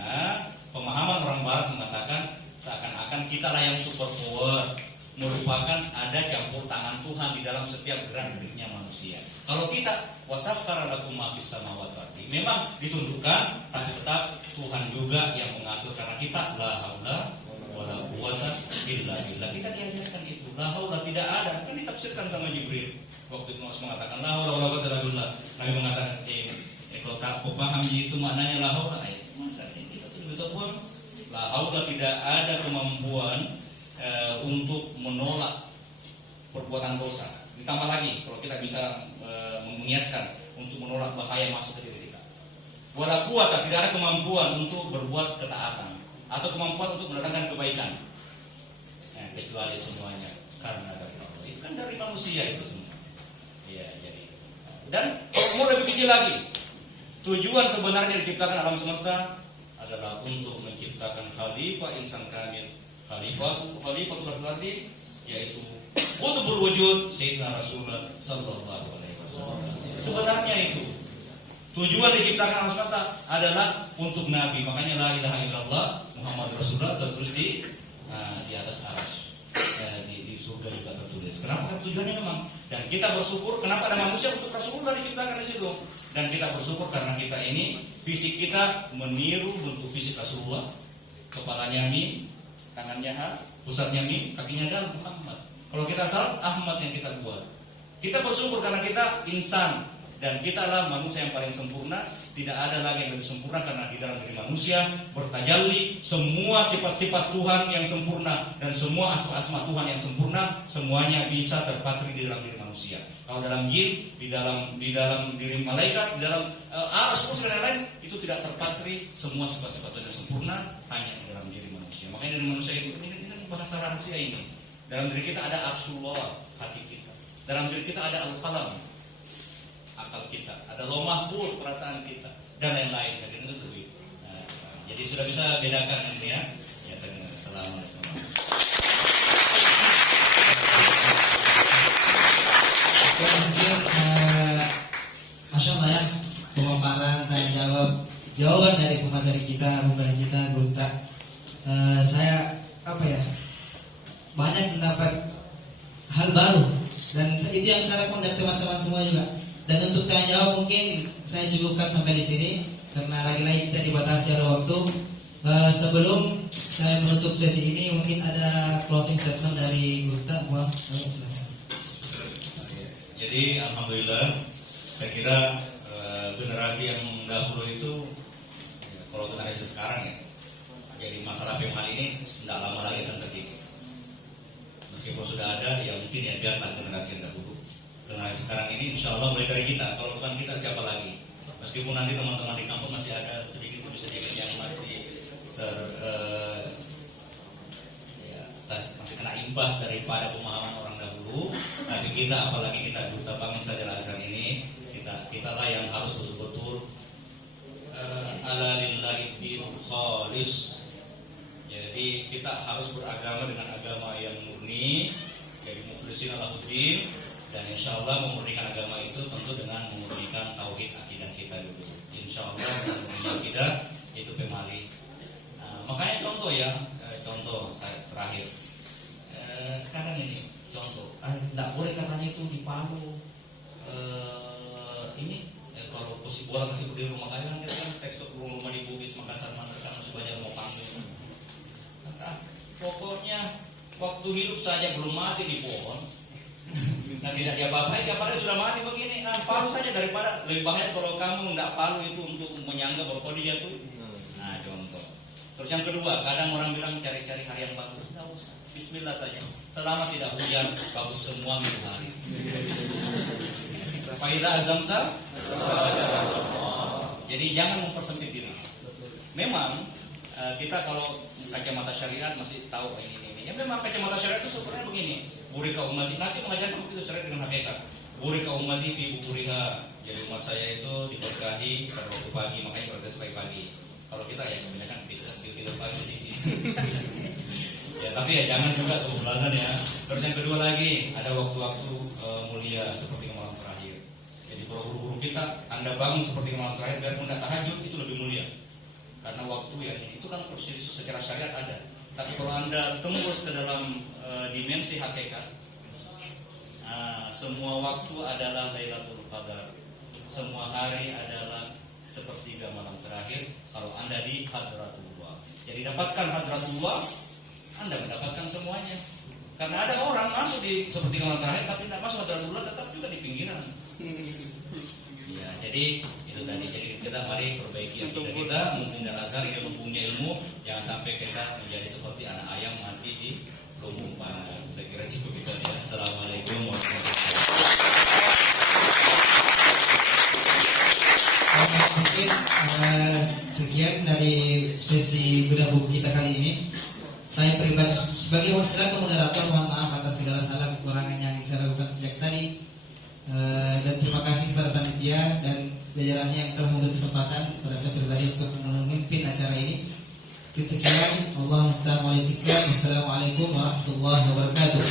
pemahaman orang Barat mengatakan seakan-akan kita lah yang super power, merupakan ada campur tangan Tuhan di dalam setiap gerak-geriknya manusia. Kalau kita wasakhkhara lakum ma fis samawati wal ardi, memang ditundukkan, tapi tetap Tuhan juga yang mengatur, karena kita la haula wala quwwata illa billah. Kita diajarkan itu. La haula tidak ada. Kan ditafsirkan sama Jibril. Waktu itu mengatakan la haula wala quwwata illa billah. Nabi mengatakan kalau tak paham itu maknanya la haula. Masa kita tidak tahu la haula tidak ada kemampuan untuk menolak perbuatan dosa. Ditambah lagi kalau kita bisa mengiaskan untuk menolak bahaya masuk ke diri kita. Wala quwwata tidak ada kemampuan untuk berbuat ketaatan atau kemampuan untuk mendatangkan kebaikan, kecuali semuanya karena dari Allah. Itu kan dari manusia itu semua. Ya, jadi. Dan mau lebih kecil lagi, tujuan sebenarnya diciptakan alam semesta adalah untuk menciptakan khalifah insan kamil, khalifatul ardi, yaitu qutbul wujud Sayyidina Rasulullah sallallahu alaihi wasallam. Sebenarnya itu tujuan diciptakan alam semesta adalah untuk Nabi. Makanya la ilaha illallah Muhammad Rasulullah tertulis di atas arsy, di surga juga tertulis. Kenapa? Tujuannya memang. Dan kita bersyukur kenapa ada manusia untuk Rasulullah diciptakan di situ. Dan kita bersyukur karena kita ini fisik kita meniru bentuk fisik Rasulullah. Kepalanya mim, tangannya ha, pusatnya mim, kakinya dal Muhammad. Kalau kita salah, Ahmad yang kita buat. Kita bersyukur karena kita insan. Dan kita lah manusia yang paling sempurna. Tidak ada lagi yang lebih sempurna, karena di dalam diri manusia bertajalli semua sifat-sifat Tuhan yang sempurna dan semua asma-asma Tuhan yang sempurna, semuanya bisa terpatri di dalam diri manusia. Kalau dalam jin, di dalam diri malaikat, di dalam semua segala lain itu tidak terpatri semua sifat-sifat Tuhan yang sempurna, hanya di dalam diri manusia. Makanya dari manusia itu ini bahasa rahasia ini. Dalam diri kita ada arsullah, hati kita. Dalam diri kita ada al-qalam, akal kita, ada lauh mahfuz, perasaan kita, dan lain-lain. Jadi sudah bisa bedakan ini ya. Ya, assalamualaikum. Oke, mungkin Masya Allah ya, pemaparan, tanya jawab, jawaban dari pemateri kita, Gunta. Saya banyak mendapat hal baru, dan itu yang saya lakukan dari teman-teman semua juga. Dan untuk tanya jawab mungkin saya cukupkan sampai di sini karena lagi-lagi kita dibatasi oleh waktu. Sebelum saya menutup sesi ini, mungkin ada closing statement dari Gunta. Jadi alhamdulillah, saya kira generasi yang dahulu itu kalau generasi sekarang ya, jadi masalah pemal ini tidak lama lagi akan terkikis. Meskipun sudah ada, ya mungkin ya biarlah generasi yang dahulu. Generasi sekarang ini insya Allah mulai dari kita. Kalau bukan kita siapa lagi? Meskipun nanti teman-teman di kampung masih ada sedikit demi sedikit yang masih masih kena imbas daripada pemahaman orang dahulu. Tapi kita, apalagi kita duta bangsa Al Azhar ini, kita lah yang harus betul-betul ala lillahi dinul khalis. Jadi kita harus beragama dengan agama yang murni, jadi mukhlisin lahuddin, dan insya Allah memurnikan agama itu tentu dengan memurnikan tauhid akidah kita dulu. Insya Allah dengan memurnikan akidah itu pemali. Nah, makanya contoh ya, contoh saya terakhir. Sekarang ini contoh, tidak boleh katanya itu di Palu. Kalau posisi bola kasih di rumah kalian kan tekstur rumah di Bugis, Makassar, Mandar masih banyak mau panggil. Maka pokoknya waktu hidup saja belum mati di pohon. Nah tidak diapa-apain, apalagi sudah mati begini. Nah palu saja, daripada lebih bahaya kalau kamu tidak palu itu untuk menyangga bahwa kau dijatuh. Nah contoh. Terus yang kedua, kadang orang bilang cari-cari hari yang bagus. Tidak usah, bismillah saja. Selama tidak hujan, bagus semua minggu hari. Faiza azamta. Jadi jangan mempersempit diri. Memang kita kalau kacamata syariat masih tahu ini. Ya memang kacamata syariat itu sebenarnya begini. Burika ummati, nanti mengajarkan begitu syariat dengan hakikat. Burika ummati fi bukuriha. Jadi umat saya itu diberkahi pada waktu pagi, makanya beraktivitas pagi-pagi. Kalau kita ya kebanyakan tidur pagi sedikit. Ya tapi ya jangan juga kebablasan ya. Terus yang kedua lagi, ada waktu-waktu mulia seperti malam terakhir. Jadi kalau guru-guru kita, Anda bangun seperti malam terakhir biarpun tidak tahajud itu lebih mulia. Karena waktu ya itu kan proses secara syariat ada. Tapi kalau Anda tembus ke dalam dimensi hakikat, semua waktu adalah Lailatul Qadar. Semua hari adalah sepertiga malam terakhir kalau Anda di Hadratullah. Jadi dapatkan Hadratullah, Anda mendapatkan semuanya. Karena ada orang masuk di sepertiga malam terakhir tapi tidak masuk Hadratullah, tetap juga di pinggiran. Ya, jadi itu tadi. Jadi kita mari perbaiki akidah kita, mumpung Al Azhar yang mempunyai ilmu, jangan sampai kita menjadi seperti anak ayam mati di lumbung pandan. Saya kira cukup itu ya. Assalamualaikum warahmatullahi wabarakatuh. Mungkin sekian dari sesi bedah buku kita kali ini. Saya pribadi sebagai selaku moderator mohon maaf atas segala salah kekurangan yang saya lakukan sejak tadi. Dan terima kasih kepada panitia dan jajarannya yang telah memberi kesempatan kepada saya pribadi untuk memimpin acara ini. Sekian, Allahumma salli ala Assalamualaikum warahmatullahi wabarakatuh.